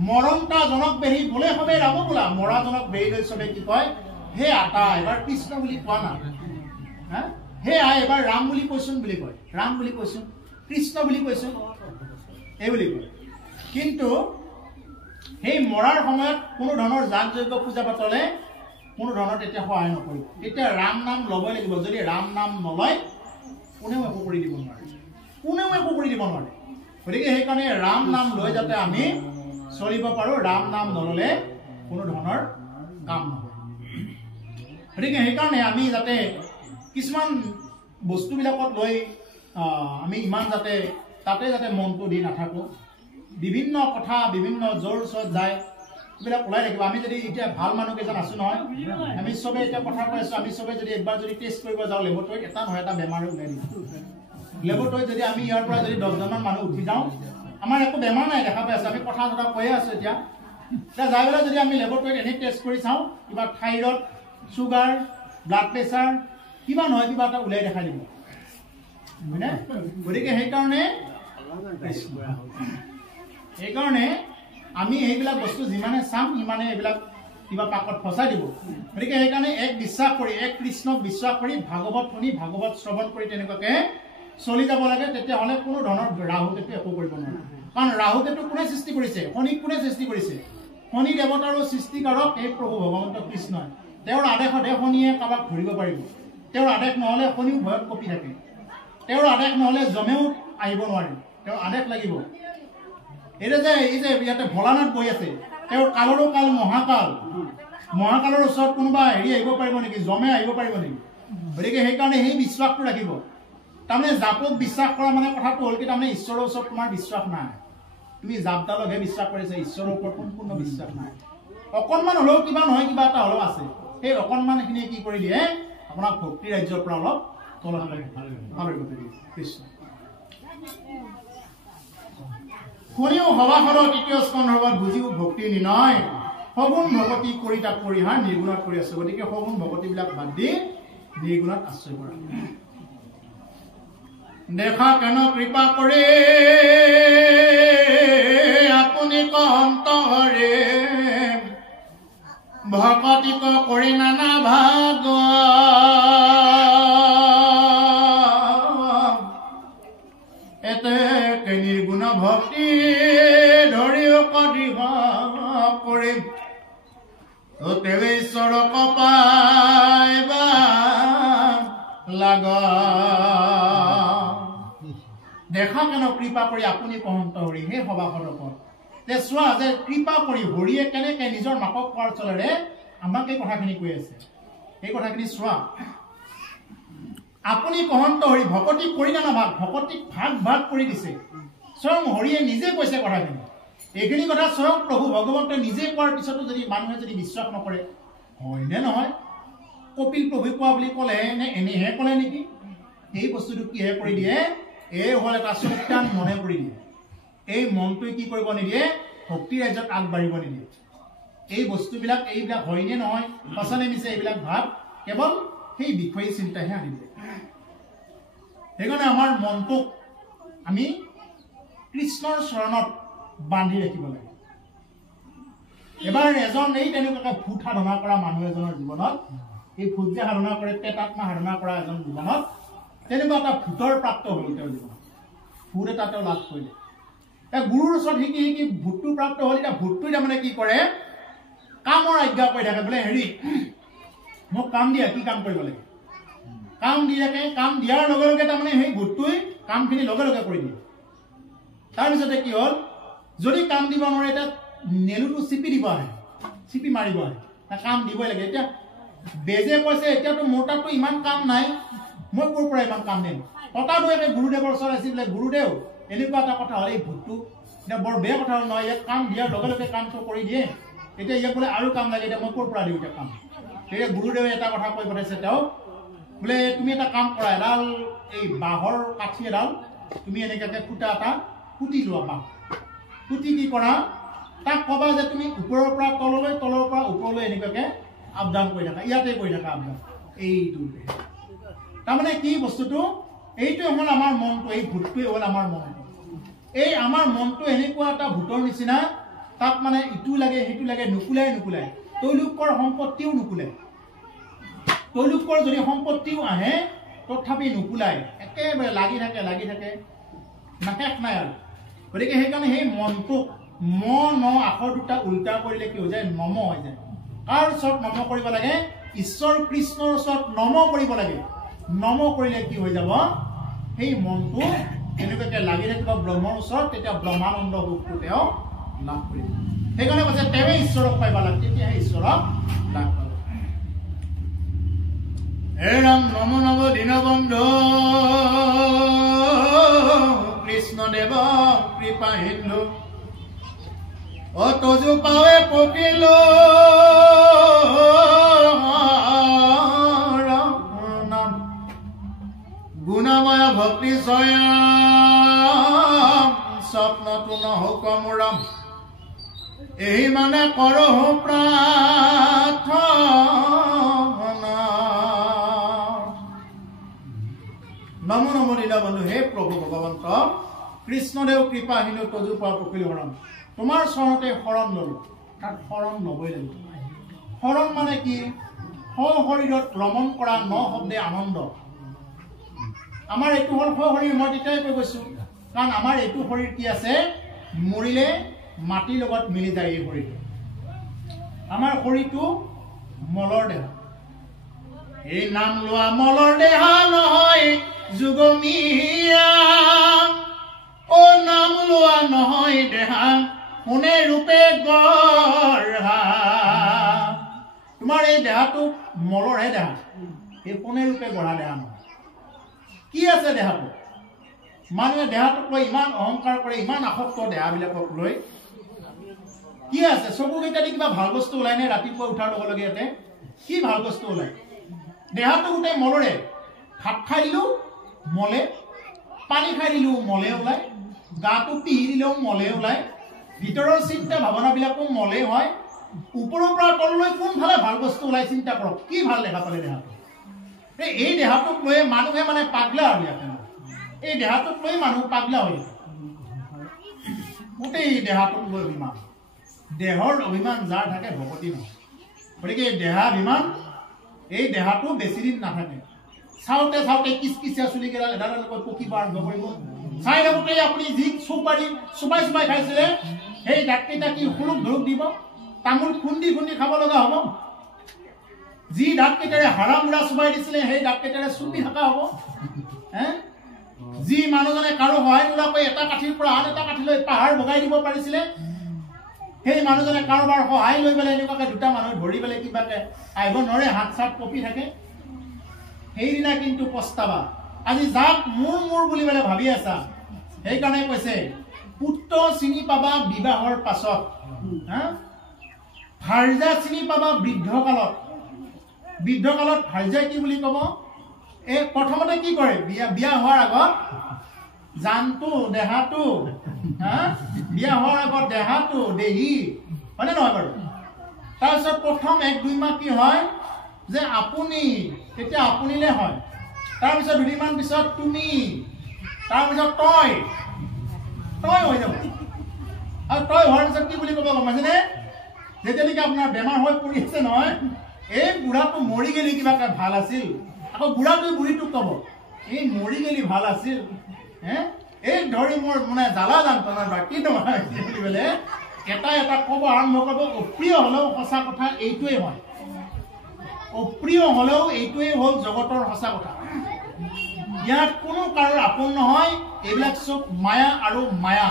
মৰন্তা জনক বেৰি বোলে হবে ৰাম বোলা মৰা জনক বেৰি লৈ চবে কি কয় হে আটা এবাৰ কৃষ্ণ বুলি কোৱা না হে আই এবাৰ ৰাম বুলি কৈছোন বুলি কয় ৰাম বুলি কৈছোন কৃষ্ণ বুলি কৈছোন এই বুলি কয় কিন্তু সেই মৰাৰ সময়ত কোনো ধৰণৰ জাগ যজ্ঞ পূজা পাতলে কোনো ধৰণৰ তেতিয়া সহায় নকৰিব তেতিয়া ৰাম নাম ল'বই লাগিব যদি ৰাম নাম নলয় কোনেও একো কৰি দিব নোৱাৰে গতিকে সেইকাৰণে ৰাম নাম লৈ যাতে আমি চলিব পাৰো ৰাম নাম নললে কোনো ধৰণৰ কাম নহয় গতিকে সেইকাৰণে আমি যাতে কিছুমান বস্তুবিলাকত লৈ আমি ইমান যাতে তাতে যাতে মনটো দি নাথাকো বিভিন্ন কথা বিভিন্ন জোৰ চত যায় এইবিলাক ওলাই থাকিব আমি যদি এতিয়া ভাল মানুহ কেইজন আছো নহয় আমি চবে এতিয়া কথা কৈ আছো আমি চবে যদি একবাৰ যদি টেষ্ট কৰিব যাওঁ লেবৰেটৰীত এটা নহয় এটা বেমাৰ ওলাই দিব লেবৰেটৰীত যদি আমি ইয়াৰ পৰা যদি 10জনমান মানুহ উঠি যাওঁ আমাৰ একো বেমাৰ নাই দেখা পাই আছো আমি কথা চথা কৈয়ে আছো এতিয়া যাই পেলাই যদি আমি লেবৰেটৰীত এনে টেষ্ট কৰি চাওঁ কিবা থাইৰয়ড চুগাৰ ব্লাড প্ৰেছাৰ কিবা নহয় কিবা এটা ওলাই দেখাই দিব হয়নে গতিকে সেইকাৰণে আমি এইবিলাক বস্তু যিমানে চাম সিমানে এইবিলাক কিবা পাকত ফচাই দিব গতিকে সেইকাৰণে এক বিশ্বাস কৰি এক কৃষ্ণক বিশ্বাস কৰি ভাগৱত শুনি ভাগৱত শ্ৰৱণ কৰি তেনেকুৱাকে চলি যাব লাগে তেতিয়াহ'লে কোনো ধৰণৰ ৰাহু কেতু একো কৰিব নোৱাৰে কাৰণ ৰাহু কেতু কোনে সৃষ্টি কৰিছে শনিক কোনে সৃষ্টি কৰিছে শনি দেৱতাৰো সৃষ্টিকাৰক এই প্ৰভু ভগৱন্ত কৃষ্ণই তেওঁৰ আদেশতে শনিয়ে কাৰোবাক ধৰিব পাৰিব তেওঁৰ আদেশ নহ'লে শনিও ভয়ত কঁপি থাকে তেওঁৰ আদেশ নহ'লে জমেও আহিব নোৱাৰে তেওঁৰ আদেশ লাগিব এই যে ইয়াতে ভোলানাথ বহি আছে তেওঁৰ কালৰো কাল মহাকালৰ ওচৰত কোনোবা আহিব পাৰিব নেকি জমে আহিব পাৰিব নেকি গতিকে সেইকাৰণে সেই বিশ্বাসটো ৰাখিব তাৰমানে জাপক বিশ্বাস কৰা মানে কথাটো হ'ল কি তাৰমানে ঈশ্বৰৰ ওচৰত তোমাৰ বিশ্বাস নাই তুমি জাপডালকহে বিশ্বাস কৰিছা ঈশ্বৰৰ ওপৰত সম্পূৰ্ণ বিশ্বাস নাই অকণমান হ'লেও কিবা নহয় কিবা এটা হ'লেও আছে সেই অকণমানখিনিয়ে কি কৰি দিয়ে আপোনাক ভক্তি ৰাজ্যৰ পৰা অলপ তলত কৃষ্ণ শুনিও সভাসদ তৃতীয় স্কন্ধৰ্বত বুজিও ভক্তি নিনয় সগুণ ভকতি কৰি তাক পৰিহাৰ নিৰ্গুণত কৰি আছে গতিকে সগুণ ভকতিবিলাক বাদ দি নিৰ্গুণত আশ্ৰয় কৰা দেখা কেন কৃপা কৰে আপুনি কন্তৰে ভকতিক কৰি নানা ভাগ এতে নিৰ্গুণ ভক্তি ধৰিও কদিহ কৰে তেৱে ঈশ্বৰক পাইবা লাগ দেখা কেন কৃপা কৰি আপুনি কহন্ত হৰি সেই সভাসদৰ ওপৰত যে চোৱা যে কৃপা কৰি হৰিয়ে কেনেকে নিজৰ মাকক কোৱাৰ চলেৰে আমাক এই কথাখিনি কৈ আছে এই কথাখিনি চোৱা আপুনি কহন্ত হৰি ভকতি কৰি নানা ভাগ ভকতিক ভাগ কৰি দিছে স্বয়ং হৰিয়ে নিজে কৈছে কথাখিনি এইখিনি কথা স্বয়ং প্ৰভু ভগৱন্তই নিজে কোৱাৰ পিছতো যদি মানুহে যদি বিশ্বাস নকৰে হয়নে নহয় কপিল প্ৰভু কোৱা বুলি ক'লে নে এনেহে ক'লে নেকি এই বস্তুটো কিহে কৰি দিয়ে এই হ'ল এটা চৈতান মনে কৰি দিয়ে এই মনটোৱে কি কৰিব নিদিয়ে ভক্তি ৰাজ্যত আগবাঢ়িব নিদিয়ে এই বস্তুবিলাক এইবিলাক হয়নে নহয় সঁচানে মিছে এইবিলাক ভাৱ কেৱল সেই বিষয়ে চিন্তাহে আনি দিয়ে সেইকাৰণে আমাৰ মনটোক আমি কৃষ্ণৰ চৰণত বান্ধি ৰাখিব লাগে এবাৰ এজন এই তেনেকুৱাকে ভূত সাধনা কৰা মানুহ এজনৰ জীৱনত এই ভূত যে সাধনা কৰে প্ৰেতাত্মা সাধনা কৰা এজন জীৱনত তেনেকুৱা এটা ভূতৰ প্ৰাপ্ত হ'ল তেওঁৰ জীৱনত ভূত এটা তেওঁ লাভ কৰিলে গুৰুৰ ওচৰত শিকি ভূতটো প্ৰাপ্ত হ'ল এতিয়া ভূতটোৱে তাৰমানে কি কৰে কামৰ আজ্ঞা কৰি থাকে বোলে হেৰি মোক কাম দিয়া কি কাম কৰিব লাগে কাম দি থাকে কাম দিয়াৰ লগে লগে তাৰমানে সেই ভূতটোৱে কামখিনি লগে লগে কৰি দিয়ে তাৰপিছতে কি হ'ল যদি কাম দিব নোৱাৰে এতিয়া নেলুটো চিপি দিব আহে চিপি মাৰিব আহে কাম দিবই লাগে এতিয়া বেজে কৈছে এতিয়াতো মোৰ তাততো ইমান কাম নাই, মই ক'ৰ পৰা ইমান কাম দিম। কথাটো একে গুৰুদেৱৰ ওচৰত আছিল বোলে, গুৰুদেৱ এনেকুৱা এটা কথা হ'ল, এই ভূতটো এতিয়া বৰ বেয়া কথা হ'ল নহয়, ইয়াক কাম দিয়াৰ লগে লগে কামটো কৰি দিয়ে, এতিয়া ইয়াক বোলে আৰু কাম লাগে, এতিয়া মই ক'ৰ পৰা দিওঁ এতিয়া কাম। তেতিয়া গুৰুদেৱে এটা কথা কৈ পঠাইছে তেওঁক, বোলে তুমি এটা কাম কৰা, এডাল এই বাঁহৰ কাঠি এডাল তুমি এনেকুৱাকৈ খুটা এটা পুতি লোৱা, বাঁহ পুতি কি কৰা, তাক ক'বা যে তুমি ওপৰৰ পৰা তললৈ, তলৰ পৰা ওপৰলৈ এনেকুৱাকৈ আপ ডাউন কৰি থাকা, ইয়াতে কৰি থাকা আপ ডাউন। এইটো তাৰমানে কি বস্তুটো, এইটোৱে হ'ল আমাৰ মনটো, এই ভূতটোৱে হ'ল আমাৰ মনটো। এই আমাৰ মনটো এনেকুৱা এটা ভূতৰ নিচিনা, তাক মানে ইটো লাগে সেইটো লাগে, নুকুলাই নুকুলাই। তেওঁলোকৰ সম্পত্তিও নুকুলাই, তেওঁলোকৰ যদি সম্পত্তিও আহে তথাপি নুকুলাই, একেবাৰে লাগি থাকে নাশেষ নাই আৰু। গতিকে সেইকাৰণে সেই মনটোক ন আখৰ দুটা উল্টা কৰিলে কি হৈ যায়, নম হৈ যায়। কাৰ ওচৰত নম কৰিব লাগে, ঈশ্বৰ কৃষ্ণৰ ওচৰত নম কৰিব লাগে। নম কৰিলে কি হৈ যাব, সেই মনটো এনেকুৱাকৈ লাগি থাকিব ব্ৰহ্মৰ ওচৰত, তেতিয়া ব্ৰহ্মানন্দ সুখটো তেওঁ লাভ কৰিব। সেইকাৰণে কৈছে তেওঁৱে ঈশ্বৰক পাইব লাগে, তেতিয়াহে ঈশ্বৰক লাভ পাব। হে ৰাম নম নম দীনবন্ধু কৃষ্ণদেৱ কৃপা সিন্ধু, তজু পাৱে পকিলো নাম, গুণময় ভক্তি স্বয়ং স্বপ্নটো নহক মোৰাম, এই মানে কৰহো প্ৰাৰ্থনা। নম নম দীনবন্ধু, হে প্ৰভু ভগৱন্ত কৃষ্ণদেৱ কৃপা সিন্ধু তজু পাৱে পকিলো হৰম, তোমাৰ চৰণতে শৰণ ললো। তাত শৰণ ল'বই লাগিব। শৰণ মানে কি, সশৰীৰত ভ্ৰমণ কৰা ন শব্দে আনন্দ। আমাৰ এইটো হ'ল সশৰীৰ, মই তেতিয়াই কৈ গৈছোঁ, কাৰণ আমাৰ এইটো শৰীৰ কি আছে, মৰিলে মাটিৰ লগত মিলি যায়। এই শৰীৰটো আমাৰ শৰীৰটো মলৰ দেহা, এই নাম লোৱা মলৰ দেহা নহয় যুগমীয়া, নাম লোৱা নহয় দেহা কোনে ৰূপে গঢ়া। তোমাৰ এই দেহাটো মলৰহে দেহা, এই কোনে ৰূপে গঢ়া দেহা নহয়। কি আছে দেহাটো, মানুহে দেহাটোক লৈ ইমান অহংকাৰ কৰে, ইমান আসক্ত দেহাবিলাকক লৈ। কি আছে, চকুকেইটা দি কিবা ভাল বস্তু ওলাই নে? ৰাতিপুৱা উঠাৰ লগে লগে ইয়াতে কি ভাল বস্তু ওলাই? দেহাটো গোটেই মলৰে। ভাত খাই দিলোঁ মলে, পানী খাই দিলোঁ মলে ওলাই, গাটো পিহি দিলেও মলে ওলাই, ভিতৰৰ চিন্তা ভাৱনাবিলাকো মলে হয়। ওপৰৰ পৰা তললৈ কোনফালে ভাল বস্তু ওলাই চিন্তা কৰক, কি ভাল দেখা পালে দেহাটো। এই দেহাটোক লৈ মানুহে মানে পাগলা আৰু ইয়াতে, এই দেহাটোক লৈ মানুহ পাগলা হৈ যায়। গোটেই দেহাটোক লৈ অভিমান, দেহৰ অভিমান যাৰ থাকে ভকতি নহয়। গতিকে এই দেহাভিমান, এই দেহাটো বেছি দিন নাথাকে। চাওঁতে চাওঁতে কিচকিচীয়া চুলিকেইডাল এডালকৈ পকিব আৰম্ভ কৰিব। চাই থাকোঁতে আপুনি যি চুপাৰি চুবাই খাইছিলে, সেই দাঁতকেইটা কি সুৰুক ধৰুক দিব, তামোল খুন্দি খুন্দি খাব লগা হ'ব। যি দাঁতকেইটাৰে হাৰা মুৰা চুবাই দিছিলে, সেই দাঁতকেইটাৰে চুপি থকা হ'ব। যি মানুহজনে কাৰো সহায় নোলোৱাকৈ এটা কাঠিৰ পৰা আন এটা কাঠিলৈ পাহাৰ বগাই দিব পাৰিছিলে, সেই মানুহজনে কাৰোবাৰ সহায় লৈ পেলাই এনেকুৱাকৈ দুটা মানুহ ধৰি পেলাই কিবাকে আহিব নোৱাৰে, হাত চাত কঁপি থাকে। সেইদিনা কিন্তু পস্তাবা। আজি যাক মোৰ বুলি পেলাই ভাবি আছা, সেইকাৰণে কৈছে পুত্ৰ চিনি পাবা বিবাহৰ পাছত, ভাৰ্যা চিনি পাবা বৃদ্ধকালত। বৃদ্ধকালত ভাৰ্যাই কি বুলি ক'ব, এই প্ৰথমতে কি কৰে, বিয়া হোৱাৰ আগত জানটো দেহাটো, বিয়া হোৱাৰ আগত দেহাটো দেহি, হয়নে নহয় বাৰু? তাৰপিছত প্ৰথম 1-2 মাহ কি হয় যে আপুনি, তেতিয়া আপুনিলে হয়। তাৰপিছত 2 দিনমান পিছত তুমি, তাৰপিছত তই হৈ যাব। আৰু তই হোৱাৰ পিছত কি বুলি ক'ব গম পাইছেনে? যেতিয়ালৈকে আপোনাৰ বেমাৰ হৈ পৰি আছে নহয়, এই বুঢ়াটো মৰি গেলি কিবাকে ভাল আছিল। আকৌ বুঢ়াটোৱে বুঢ়ীটোক ক'ব, এই মৰি গেলি ভাল আছিল, এই ধৰি মোৰ মানে জ্বালা যন্ত্ৰণাৰ বাকী নহয় বুলি পেলাই এটা ক'ব আৰম্ভ কৰিব। অপ্ৰিয় হ'লেও সঁচা কথা এইটোৱেই হয়, অপ্ৰিয় হ'লেও এইটোৱেই হ'ল জগতৰ সঁচা কথা। ইয়াত কোনো কাৰো আপোন নহয়, এইবিলাক চব মায়া আৰু মায়া।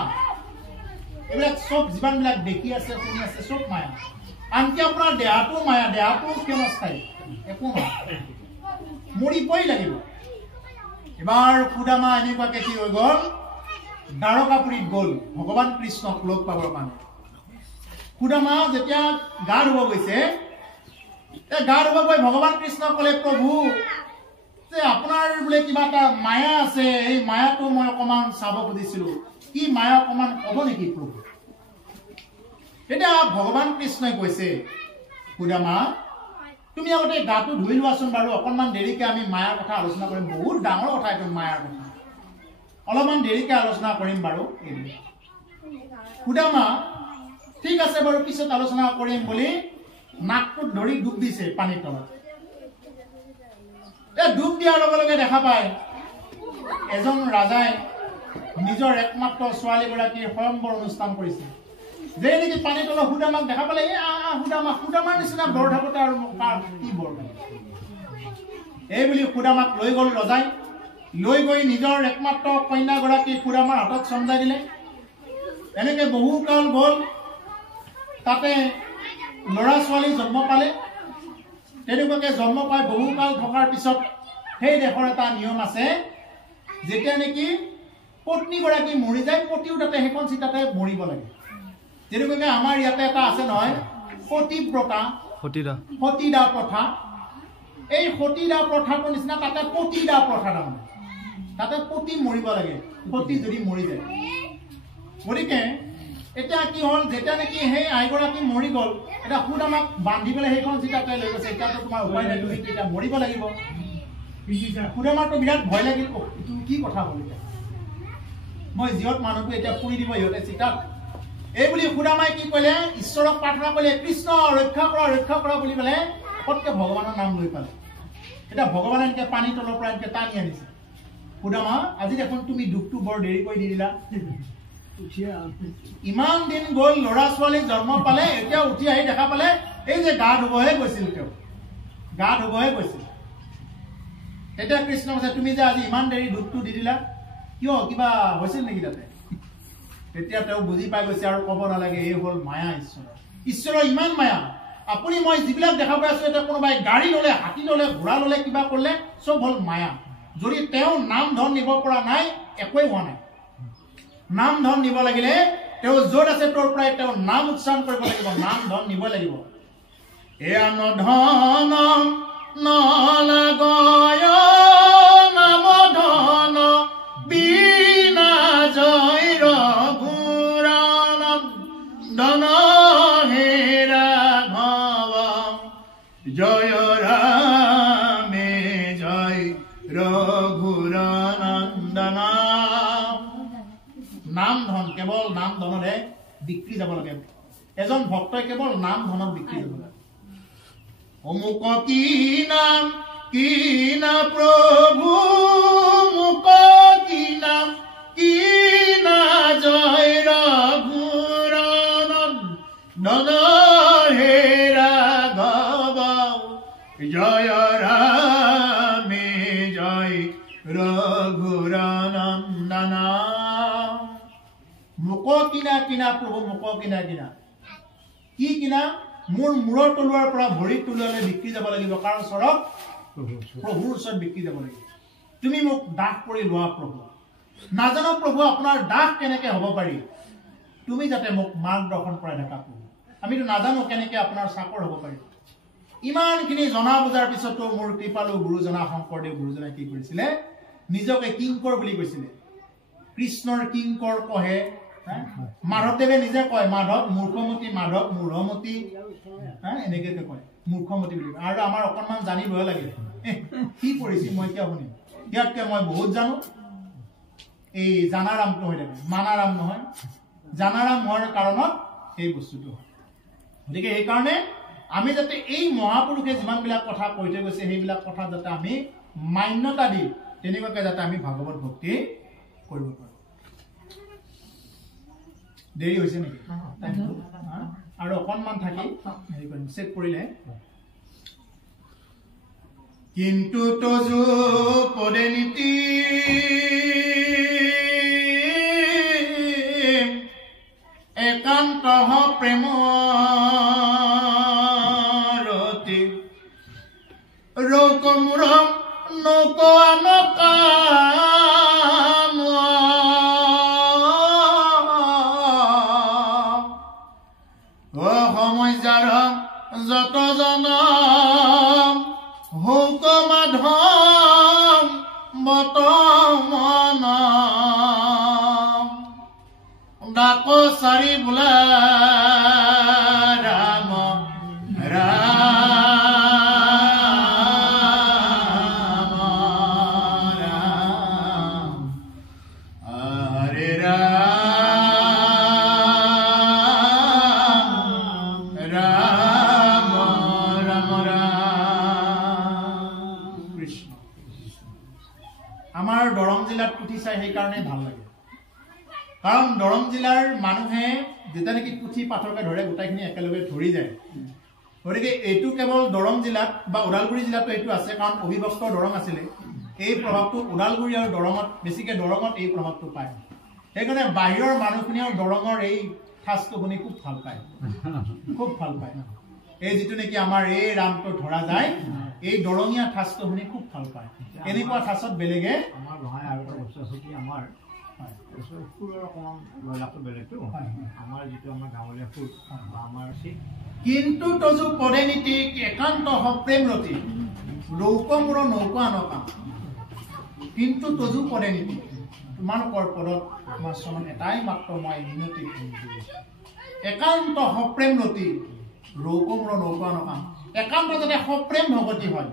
এইবিলাক চব যিমানবিলাক দেখি আছে শুনি আছে চব মায়া। আনকি আপোনাৰ দেহাটো মায়া, দেহাটো ক্ষণস্থায়ী। একো নহয় মৰিবই লাগিব এবাৰ সুদামা এনেকুৱাকে কি হৈ গ'ল দ্বাৰকাপুৰীত গ'ল ভগৱান কৃষ্ণক লগ পাবৰ কাৰণে সুদামা যেতিয়া গা ধুব গৈছে গা ধুব গৈ ভগৱান কৃষ্ণ ক'লে প্ৰভু যে আপোনাৰ বোলে কিবা এটা মায়া আছে এই মায়াটো মই অকণমান চাব খুজিছিলো কি মায়া অকণমান ক'ব নেকি প্ৰভু এতিয়া ভগৱান কৃষ্ণই কৈছে সুদামা তুমি আগতে গাটো ধুই লোৱাচোন বাৰু অকণমান দেৰিকে আমি মায়াৰ কথা আলোচনা কৰিম বহুত ডাঙৰ কথা এইটো মায়াৰ কথা অলপমান দেৰিকে আলোচনা কৰিম বাৰু সুদামা ঠিক আছে বাৰু পিছত আলোচনা কৰিম বুলি নাকটোত ধৰি ডুব দিছে পানীৰ তলত ডুব দিয়াৰ লগে লগে দেখা পায় এজন ৰাজাই নিজৰ একমাত্ৰ ছোৱালীগৰাকীৰ স্বয়ংবৰ অনুষ্ঠান কৰিছে যে নেকি পানীৰ তলত সুদামাক দেখা পালে সুদামাৰ নিচিনা বৰ থাকোতে আৰু কি বৰ এই বুলি সুদামাক লৈ গ'ল ৰজাই লৈ গৈ নিজৰ একমাত্ৰ কন্যাগৰাকী সুদামাৰ হাতত চমজাই দিলে এনেকে বহুকাল গ'ল তাতে ল'ৰা ছোৱালী জন্ম পালে তেনেকুৱাকে জন্ম পাই বহুকাল থকাৰ পিছত সেই দেশৰ এটা নিয়ম আছে যেতিয়া নেকি পত্নীগৰাকী মৰি যায় পতিও তাতে সেইখন চিতাতে মৰিব লাগে তেনেকুৱাকে আমাৰ ইয়াতে এটা আছে নহয় সতীব্ৰতা সতীদা প্ৰথা এই সতীদা প্ৰথাটোৰ নিচিনা তাতে পতিদা প্ৰথা তাৰমানে তাতে পতি মৰিব লাগে পতি যদি মৰি যায় গতিকে এতিয়া কি হ'ল যেতিয়া নেকি সেই আইগৰাকী মৰি গ'ল এটা সুদামাক বান্ধি পেলাই সেইখন চিতাতে লৈ গৈছে এতিয়াতো তোমাৰ উপায় নাই তুমি এতিয়া মৰিব লাগিব সুদামাৰতো বিৰাট ভয় লাগিল এইটো কি কথা হ'ল এতিয়া মই জীয়ত মানুহটো এতিয়া পুৰি দিব সিহঁতে চিতাত এই বুলি সুদামাই কি ক'লে ঈশ্বৰক প্ৰাৰ্থনা কৰিলে কৃষ্ণ ৰক্ষা কৰা বুলি পেলাই পটকে ভগৱানৰ নাম লৈ পালে এতিয়া ভগৱানে এনেকে পানীৰ তলৰ পৰা এনেকে টানি আনিছে সুদামা আজি দেখোন তুমি দুখটো বৰ দেৰি কৰি দি দিলা ইমান দিন গ'ল ল'ৰা ছোৱালী জন্ম পালে এতিয়া উঠি আহি দেখা পালে এই যে গা ধুবহে গৈছিল তেওঁ গা ধুবহে গৈছিল এতিয়া কৃষ্ণ কৈছে তুমি যে আজি ইমান দেৰি দুখটো দি দিলা কিয় কিবা হৈছিল নেকি তাতে তেতিয়া তেওঁ বুজি পাই গৈছে আৰু ক'ব নালাগে এই হ'ল মায়া ঈশ্বৰৰ ইমান মায়া আপুনি মই যিবিলাক দেখা পাই আছো এতিয়া কোনোবাই গাড়ী ল'লে হাতী ল'লে ঘোঁৰা ল'লে কিবা কৰিলে চব হ'ল মায়া যদি তেওঁ নাম ধন নিব পৰা নাই একোৱেই হোৱা নাই নাম ধন নিব লাগিলে তেওঁ য'ত আছে তোৰ পৰাই তেওঁ নাম উচ্চাৰণ কৰিব লাগিব নাম ধন নিব লাগিব এয়া নধন নলাগয় নাম ধন বিনা জয় ৰঘুৰানন্দন হে ৰাঘৱ জয় ৰামে জয় ৰঘুৰানন্দন নাম ধন কেৱল নাম ধনৰে বিক্ৰী যাব লাগে এজন ভক্তই কেৱল নাম ধনক বিক্ৰী যাব লাগে অমুক কি নাম প্ৰভু মুক কি নাম জয় ৰঘুৰানন্দন হে ৰাঘৱ জয় ৰামে জয় ৰঘুৰানন্দন মুক কিনা প্ৰভু মুক কিনা কি কিনা মোৰ মূৰৰ তলুৱাৰ পৰা ভৰিৰ তলুৱালৈ বিক্ৰী যাব লাগিব কাৰণ চৰক প্ৰভুৰ ওচৰত বিক্ৰী যাব লাগিব তুমি মোক দাস কৰি লোৱা প্ৰভু নাজানো প্ৰভু আপোনাৰ দাস কেনেকে হ'ব পাৰি তুমি যাতে মোক মাৰ্গদৰ্শন কৰাই থাকা প্ৰভু আমিতো নাজানো কেনেকে আপোনাৰ চাকৰ হ'ব পাৰি ইমানখিনি জনা বুজাৰ পিছতো মোৰ কৃপালু গুৰুজনা শংকৰদেৱ গুৰুজনাই কি কৰিছিলে নিজকে কিংকৰ বুলি কৈছিলে কৃষ্ণৰ কিংকৰ কহে মাধৱদেৱে নিজে কয় মাধৱ মূৰ্খমতী মাধৱ মূঢ়মতী এনেকে কয় মূৰ্খমতী বুলি আৰু আমাৰ অকণমান জানিবহে লাগে কি কৰিছে মই কিয় শুনিম ইয়াতকে মই বহুত জানো এই জানাৰামটো হৈ থাকে মানাৰাম নহয় জানাৰাম হোৱাৰ কাৰণত এই বস্তুটো হয় গতিকে সেইকাৰণে আমি যাতে এই মহাপুৰুষে যিমানবিলাক কথা কৈ থৈ গৈছে সেইবিলাক কথা যাতে আমি মান্যতা দি তেনেকুৱাকে যাতে আমি ভাগৱত ভক্তি কৰিব পাৰোঁ দেৰি হৈছে নেকি আৰু অকণমান থাকি হেৰি কৰিম চেক কৰিলে কিন্তু তজু পদে নীতি একান্ত প্ৰেম ৰৌকমুৰম নৌকাম সময় যাৰ যত জনম হৌক মাধম বত মন ডাক চাৰি বোলা ৰাম ৰাম ৰাম হৰে ৰাম ৰাম ৰাম ৰাম কৃষ্ণ। আমাৰ দৰং জিলাত পুথি চাই সেইকাৰণে ভাল লাগে, কাৰণ দৰং জিলাৰ মানুহে যেতিয়া নেকি পুথি পাঠকে ধৰে গোটেইখিনি একেলগে ধৰি যায়। গতিকে এইটো কেৱল দৰং জিলাত বা ওদালগুৰি জিলাতো এইটো আছে, কাৰণ অবিভক্ত দৰং আছিলে। এই প্ৰভাৱটো ওদালগুৰি আৰু দৰঙত, বেছিকৈ দৰঙত এই প্ৰভাৱটো পায়। সেইকাৰণে বাহিৰৰ মানুহখিনিও দৰঙৰ এই ঠাচটো শুনি খুব ভাল পায়, খুব ভাল পায়। এই যিটো নেকি আমাৰ এই ৰামটো ধৰা যায়, এই দৰঙীয়া ঠাচটো শুনি খুব ভাল পায়। এনেকুৱা ঠাচত বেলেগে আমাৰ নহয়। আৰু এটা বস্তু আছে কি, আমাৰ সুৰৰ অকণমান লয়লাসটো বেলেগটো। আমাৰ যিটো আমাৰ গাঁৱলীয়া সুৰ বা আমাৰ কিন্তু তজু পদে নীতি একান্ত সপ্ৰেম ৰতি ৰৌকমূৰ নৌকা নকাম। কিন্তু তজু পদে নীতি, তোমালোকৰ পদত তোমাৰ চমন এটাই মাত্ৰ মই মিনতি, একান্ত সপ্ৰেম ৰতি ৰৌকমূৰ নৌকা নকাম। একান্ত যাতে সপ্ৰেম ভগতি হয়,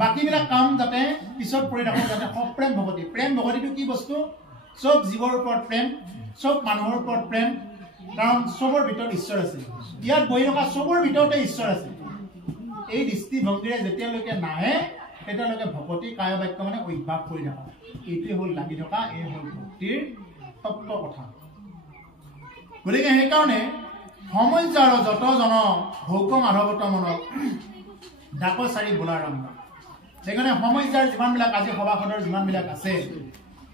বাকীবিলাক কাম যাতে পিছত পৰি ৰাখোঁ, যাতে সপ্ৰেম ভগতি। প্ৰেম ভগতিটো কি বস্তু? চব জীৱৰ ওপৰত প্ৰেম, চব মানুহৰ ওপৰত প্ৰেম, কাৰণ চবৰ ভিতৰত ঈশ্বৰ আছে। ইয়াত বহি থকা চবৰ ভিতৰতে ঈশ্বৰ আছে। এই দৃষ্টিভংগীৰে যেতিয়ালৈকে নাহে তেতিয়ালৈকে ভকতি কায় বাক্য মানে অভ্যাস কৰি থকা, এইটোৱে হ'ল লাগি থকা, এই হ'ল ভক্তিৰ তত্ত্ব কথা। গতিকে সেইকাৰণে সময় যাৰ যত জন ভৌক মাধৱত মনত ডাক চাৰি বোলা ৰাম। সেইকাৰণে সময় যাৰ যিমানবিলাক আজি সভাসদৰ যিমানবিলাক আছে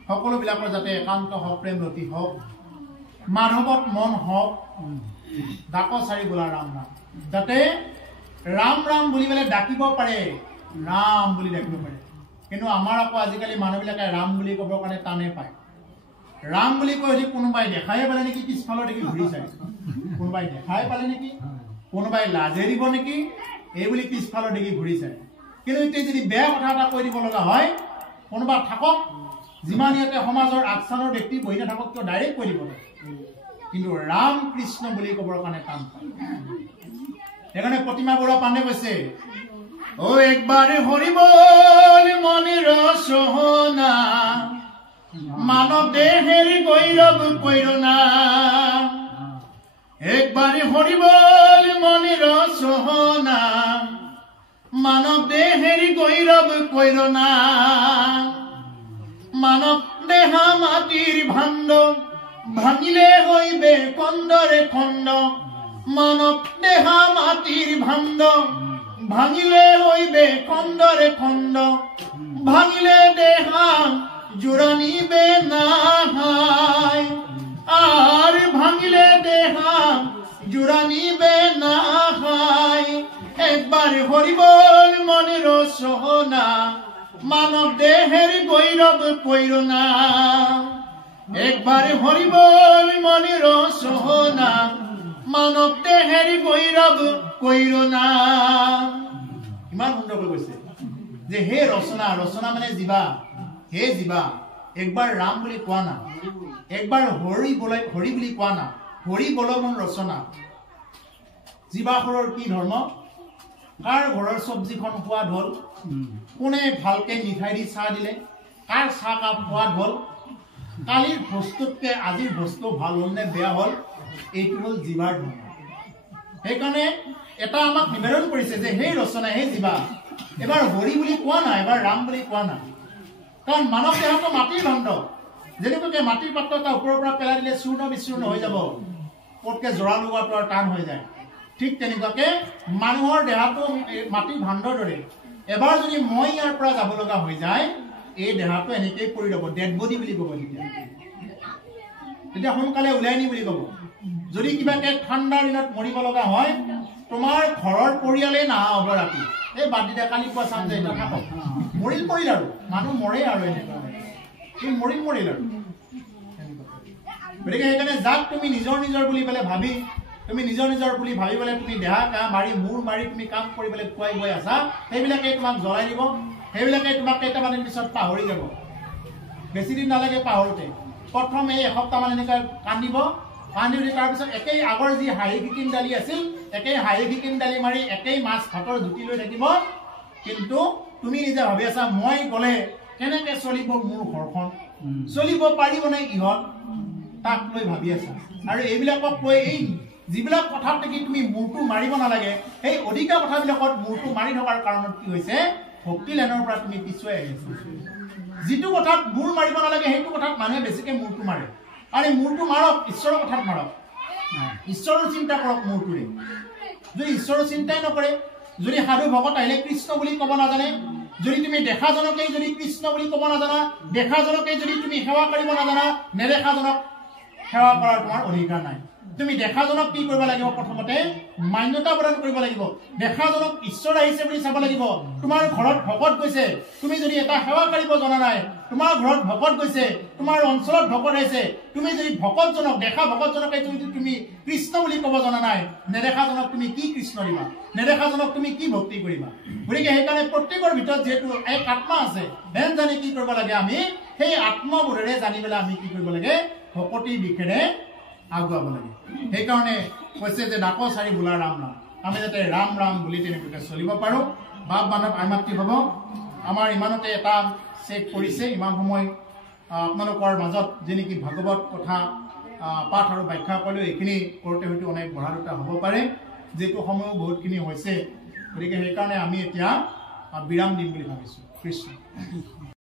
সকলোবিলাকৰ যাতে একান্ত সপ্ৰেম ৰতি হওক, মাধৱত মন হওক, ডাক চাৰি বোলা ৰাম নাম, যাতে ৰাম ৰাম বুলি পেলাই ডাকিব পাৰে, ৰাম বুলি ডাকিব পাৰে। কিন্তু আমাৰ আকৌ আজিকালি মানুহবিলাকে ৰাম বুলি ক'বৰ কাৰণে টানে পায়। ৰাম বুলি কৈ যদি কোনোবাই দেখাই পালে নেকি পিছফালৰ দেখি ঘূৰি চায়, কোনোবাই দেখাই পালে নেকি, কোনোবাই লাজে দিব নেকি, এই বুলি পিছফালৰ দেখি ঘূৰি চায়। কিন্তু এতিয়া যদি বেয়া কথা এটা কৈ দিব লগা হয়, কোনোবা থাকক, যিমান ইয়াতে সমাজৰ আগস্থানৰ ব্যক্তি বহি নাথাকক কিয় ডাইৰেক্ট কৈ দিব। কিন্তু ৰাম কৃষ্ণ বুলি ক'বৰ কাৰণে টান পায়। সেইকাৰণে প্ৰতিমা বৰুৱা পাণ্ডে কৈছে, ও একবাৰ হৰিবল মনিৰ সোহনা, মানৱ দেহেৰ গৈৰৱ কৈৰনা। একবাৰ হৰিবল মনিৰ সোহনা, মানৱ দেহের গৈরব কৈরনা। মানব দেহা মাটির ভাণ্ড, ভাঙিলে হইবে খণ্ডরে খণ্ড। মানব দেহা মাটির ভাণ্ড, ভাঙিলে হইবে খণ্ডরে খণ্ড। ভাঙিলে দেহা জোড়া নিবে না, আর ভাঙিলে দেহা জোড়া নিবে না। একবার হরিবল মনের সোহনা, মানব দেহের গৈরব কৈরনা। একবার হরিবল মনের সোহনা, মানব দেহের গৈরব কৈরনা। ইমান সুন্দৰকৈ কৈছে যে হে ৰচনা, ৰচনা মানে জীৱা, হে জীৱা, একবাৰ ৰাম বুলি কোৱা না, একবাৰ হৰি বুলি কোৱা না। হৰি বল মন ৰচনা। জীৱাখৰৰ কি ধৰ্ম? কাৰ ঘৰৰ চব্জিখন সোৱাদ হ'ল, কোনে ভালকে মিঠাই দি চাহ দিলে, কাৰ চাহকাপ সোৱাদ হ'ল, কালিৰ বস্তুতকে আজিৰ বস্তু ভাল হ'ল নে বেয়া হ'ল, এইটো হ'ল জীৱাৰ ধৰ্ম। সেইকাৰণে এটা আমাক নিবেদন কৰিছে যে সেই ৰচনা, সেই জীৱা, এবাৰ হৰি বুলি কোৱা না, এবাৰ ৰাম বুলি কোৱা না। কাৰণ মানৱ দেহটো মাটিৰ ভাণ্ড, যেনেকুৱাকে মাটিৰ পাত্ৰ এটা ওপৰৰ পৰা পেলাই দিলে চূৰ্ণ বিচূৰ্ণ হৈ যাব, পটকে জোৰা লগোৱাটো আৰু টান হৈ যায়। ঠিক তেনেকুৱাকে মানুহৰ দেহাটো মাটিৰ ভাণ্ডৰ দৰে। এবাৰ যদি মই ইয়াৰ পৰা যাব লগা হৈ যায়, এই দেহাটো এনেকেই পৰি ৰ'ব, ডেড বডি বুলি ক'ব। তেতিয়া সোনকালে ওলাই নি বুলি ক'ব। যদি কিবাকে ঠাণ্ডাৰ দিনত মৰিব লগা হয়, তোমাৰ ঘৰৰ পৰিয়ালে নাহা হ'ব ৰাতি এই বাদ দি কালি পুৱা চাম যে এটা থাকক মৰিল আৰু মানুহ মৰে আৰু এনেকুৱা তুমি মৰিল আৰু গতিকে সেইকাৰণে যাক তুমি নিজৰ বুলি পেলাই ভাবি তুমি নিজৰ বুলি ভাবি পেলাই তুমি দেহা কাম মাৰি মূৰ মাৰি তুমি কাম কৰিবলৈ খুৱাই গৈ আছা সেইবিলাকে তোমাক জ্বলাই দিব সেইবিলাকে তোমাক কেইটামান দিন পিছত পাহৰি যাব বেছি দিন নালাগে পাহৰোতে প্ৰথম এই এসপ্তাহমান এনেকুৱা কান্দিব তাৰপিছত একেই আগৰ যি হাঁহি খিকিন দালি আছিল একেই হাঁহি খিকিন দালি মাৰি একেই মাছ ভাতৰ জুতি লৈ থাকিব কিন্তু তুমি নিজে ভাবি আছা মই গ'লে কেনেকে চলিব মোৰ ঘৰখন চলিব পাৰিব নে ইহঁত তাক লৈ ভাবি আছা আৰু এইবিলাকক লৈ এই যিবিলাক কথাত নেকি তুমি মূৰটো মাৰিব নালাগে সেই অধিকাৰ কথাবিলাকত মূৰটো মাৰি থকাৰ কাৰণত কি হৈছে ভক্তি লাইনৰ পৰা তুমি পিছুৱাই আহিছা যিটো কথাত মূৰ মাৰিব নালাগে সেইটো কথাত মানুহে বেছিকে মূৰটো মাৰে আৰু মূৰটো মাৰক ঈশ্বৰৰ কথাত মাৰক ঈশ্বৰৰ চিন্তা কৰক মূৰটোৰে যদি ঈশ্বৰৰ চিন্তাই নকৰে যদি সাধু ভকত আহিলে কৃষ্ণ বুলি ক'ব নাজানে যদি তুমি দেখাজনকেই যদি কৃষ্ণ বুলি ক'ব নাজানা দেখাজনকেই যদি তুমি সেৱা কৰিব নাজানা নেদেখাজনক সেৱা কৰাৰ তোমাৰ অধিকাৰ নাই তুমি দেখাজনক কি কৰিব লাগিব প্ৰথমতে মান্যতা প্ৰদান কৰিব লাগিব দেখাজনক ঈশ্বৰ আহিছে বুলি চাব লাগিব তোমাৰ ঘৰত ভকত গৈছে তুমি যদি এটা সেৱা কৰিব জনা নাই তোমাৰ ঘৰত ভকত গৈছে তোমাৰ অঞ্চলত ভকত আহিছে তুমি যদি ভকতজনক দেখা ভকতজনকে যদি তুমি কৃষ্ণ বুলি ক'ব জনা নাই নেদেখাজনক তুমি কি কৃষ্ণ দিবা নেদেখাজনক তুমি কি ভক্তি কৰিবা গতিকে সেইকাৰণে প্ৰত্যেকৰ ভিতৰত যিহেতু এক আত্মা আছে হেন জানি কি কৰিব লাগে আমি সেই আত্মবোধেৰে জানি পেলাই আমি কি কৰিব লাগে ভকতিৰ বিষেৰে আগুৱাব লাগে সেইকাৰণে কৈছে যে ডাক চাৰি বোলা ৰাম নাম আমি যাতে ৰাম ৰাম বুলি তেনেকৈ চলিব পাৰোঁ বাপ বান্ধৱ আইমাতৃ হ'ব আমাৰ ইমানতে এটা চেক কৰিছে ইমান সময় আপোনালোকৰ মাজত যি নেকি ভাগৱত কথা পাঠ আৰু ব্যাখ্যা কৰিলেও এইখিনি কৰোঁতে হয়তো অনেক বঢ়া দুটা হ'ব পাৰে যিটো সময়ো বহুতখিনি হৈছে গতিকে সেইকাৰণে আমি এতিয়া বিৰাম দিম বুলি ভাবিছোঁ কৃষ্ণ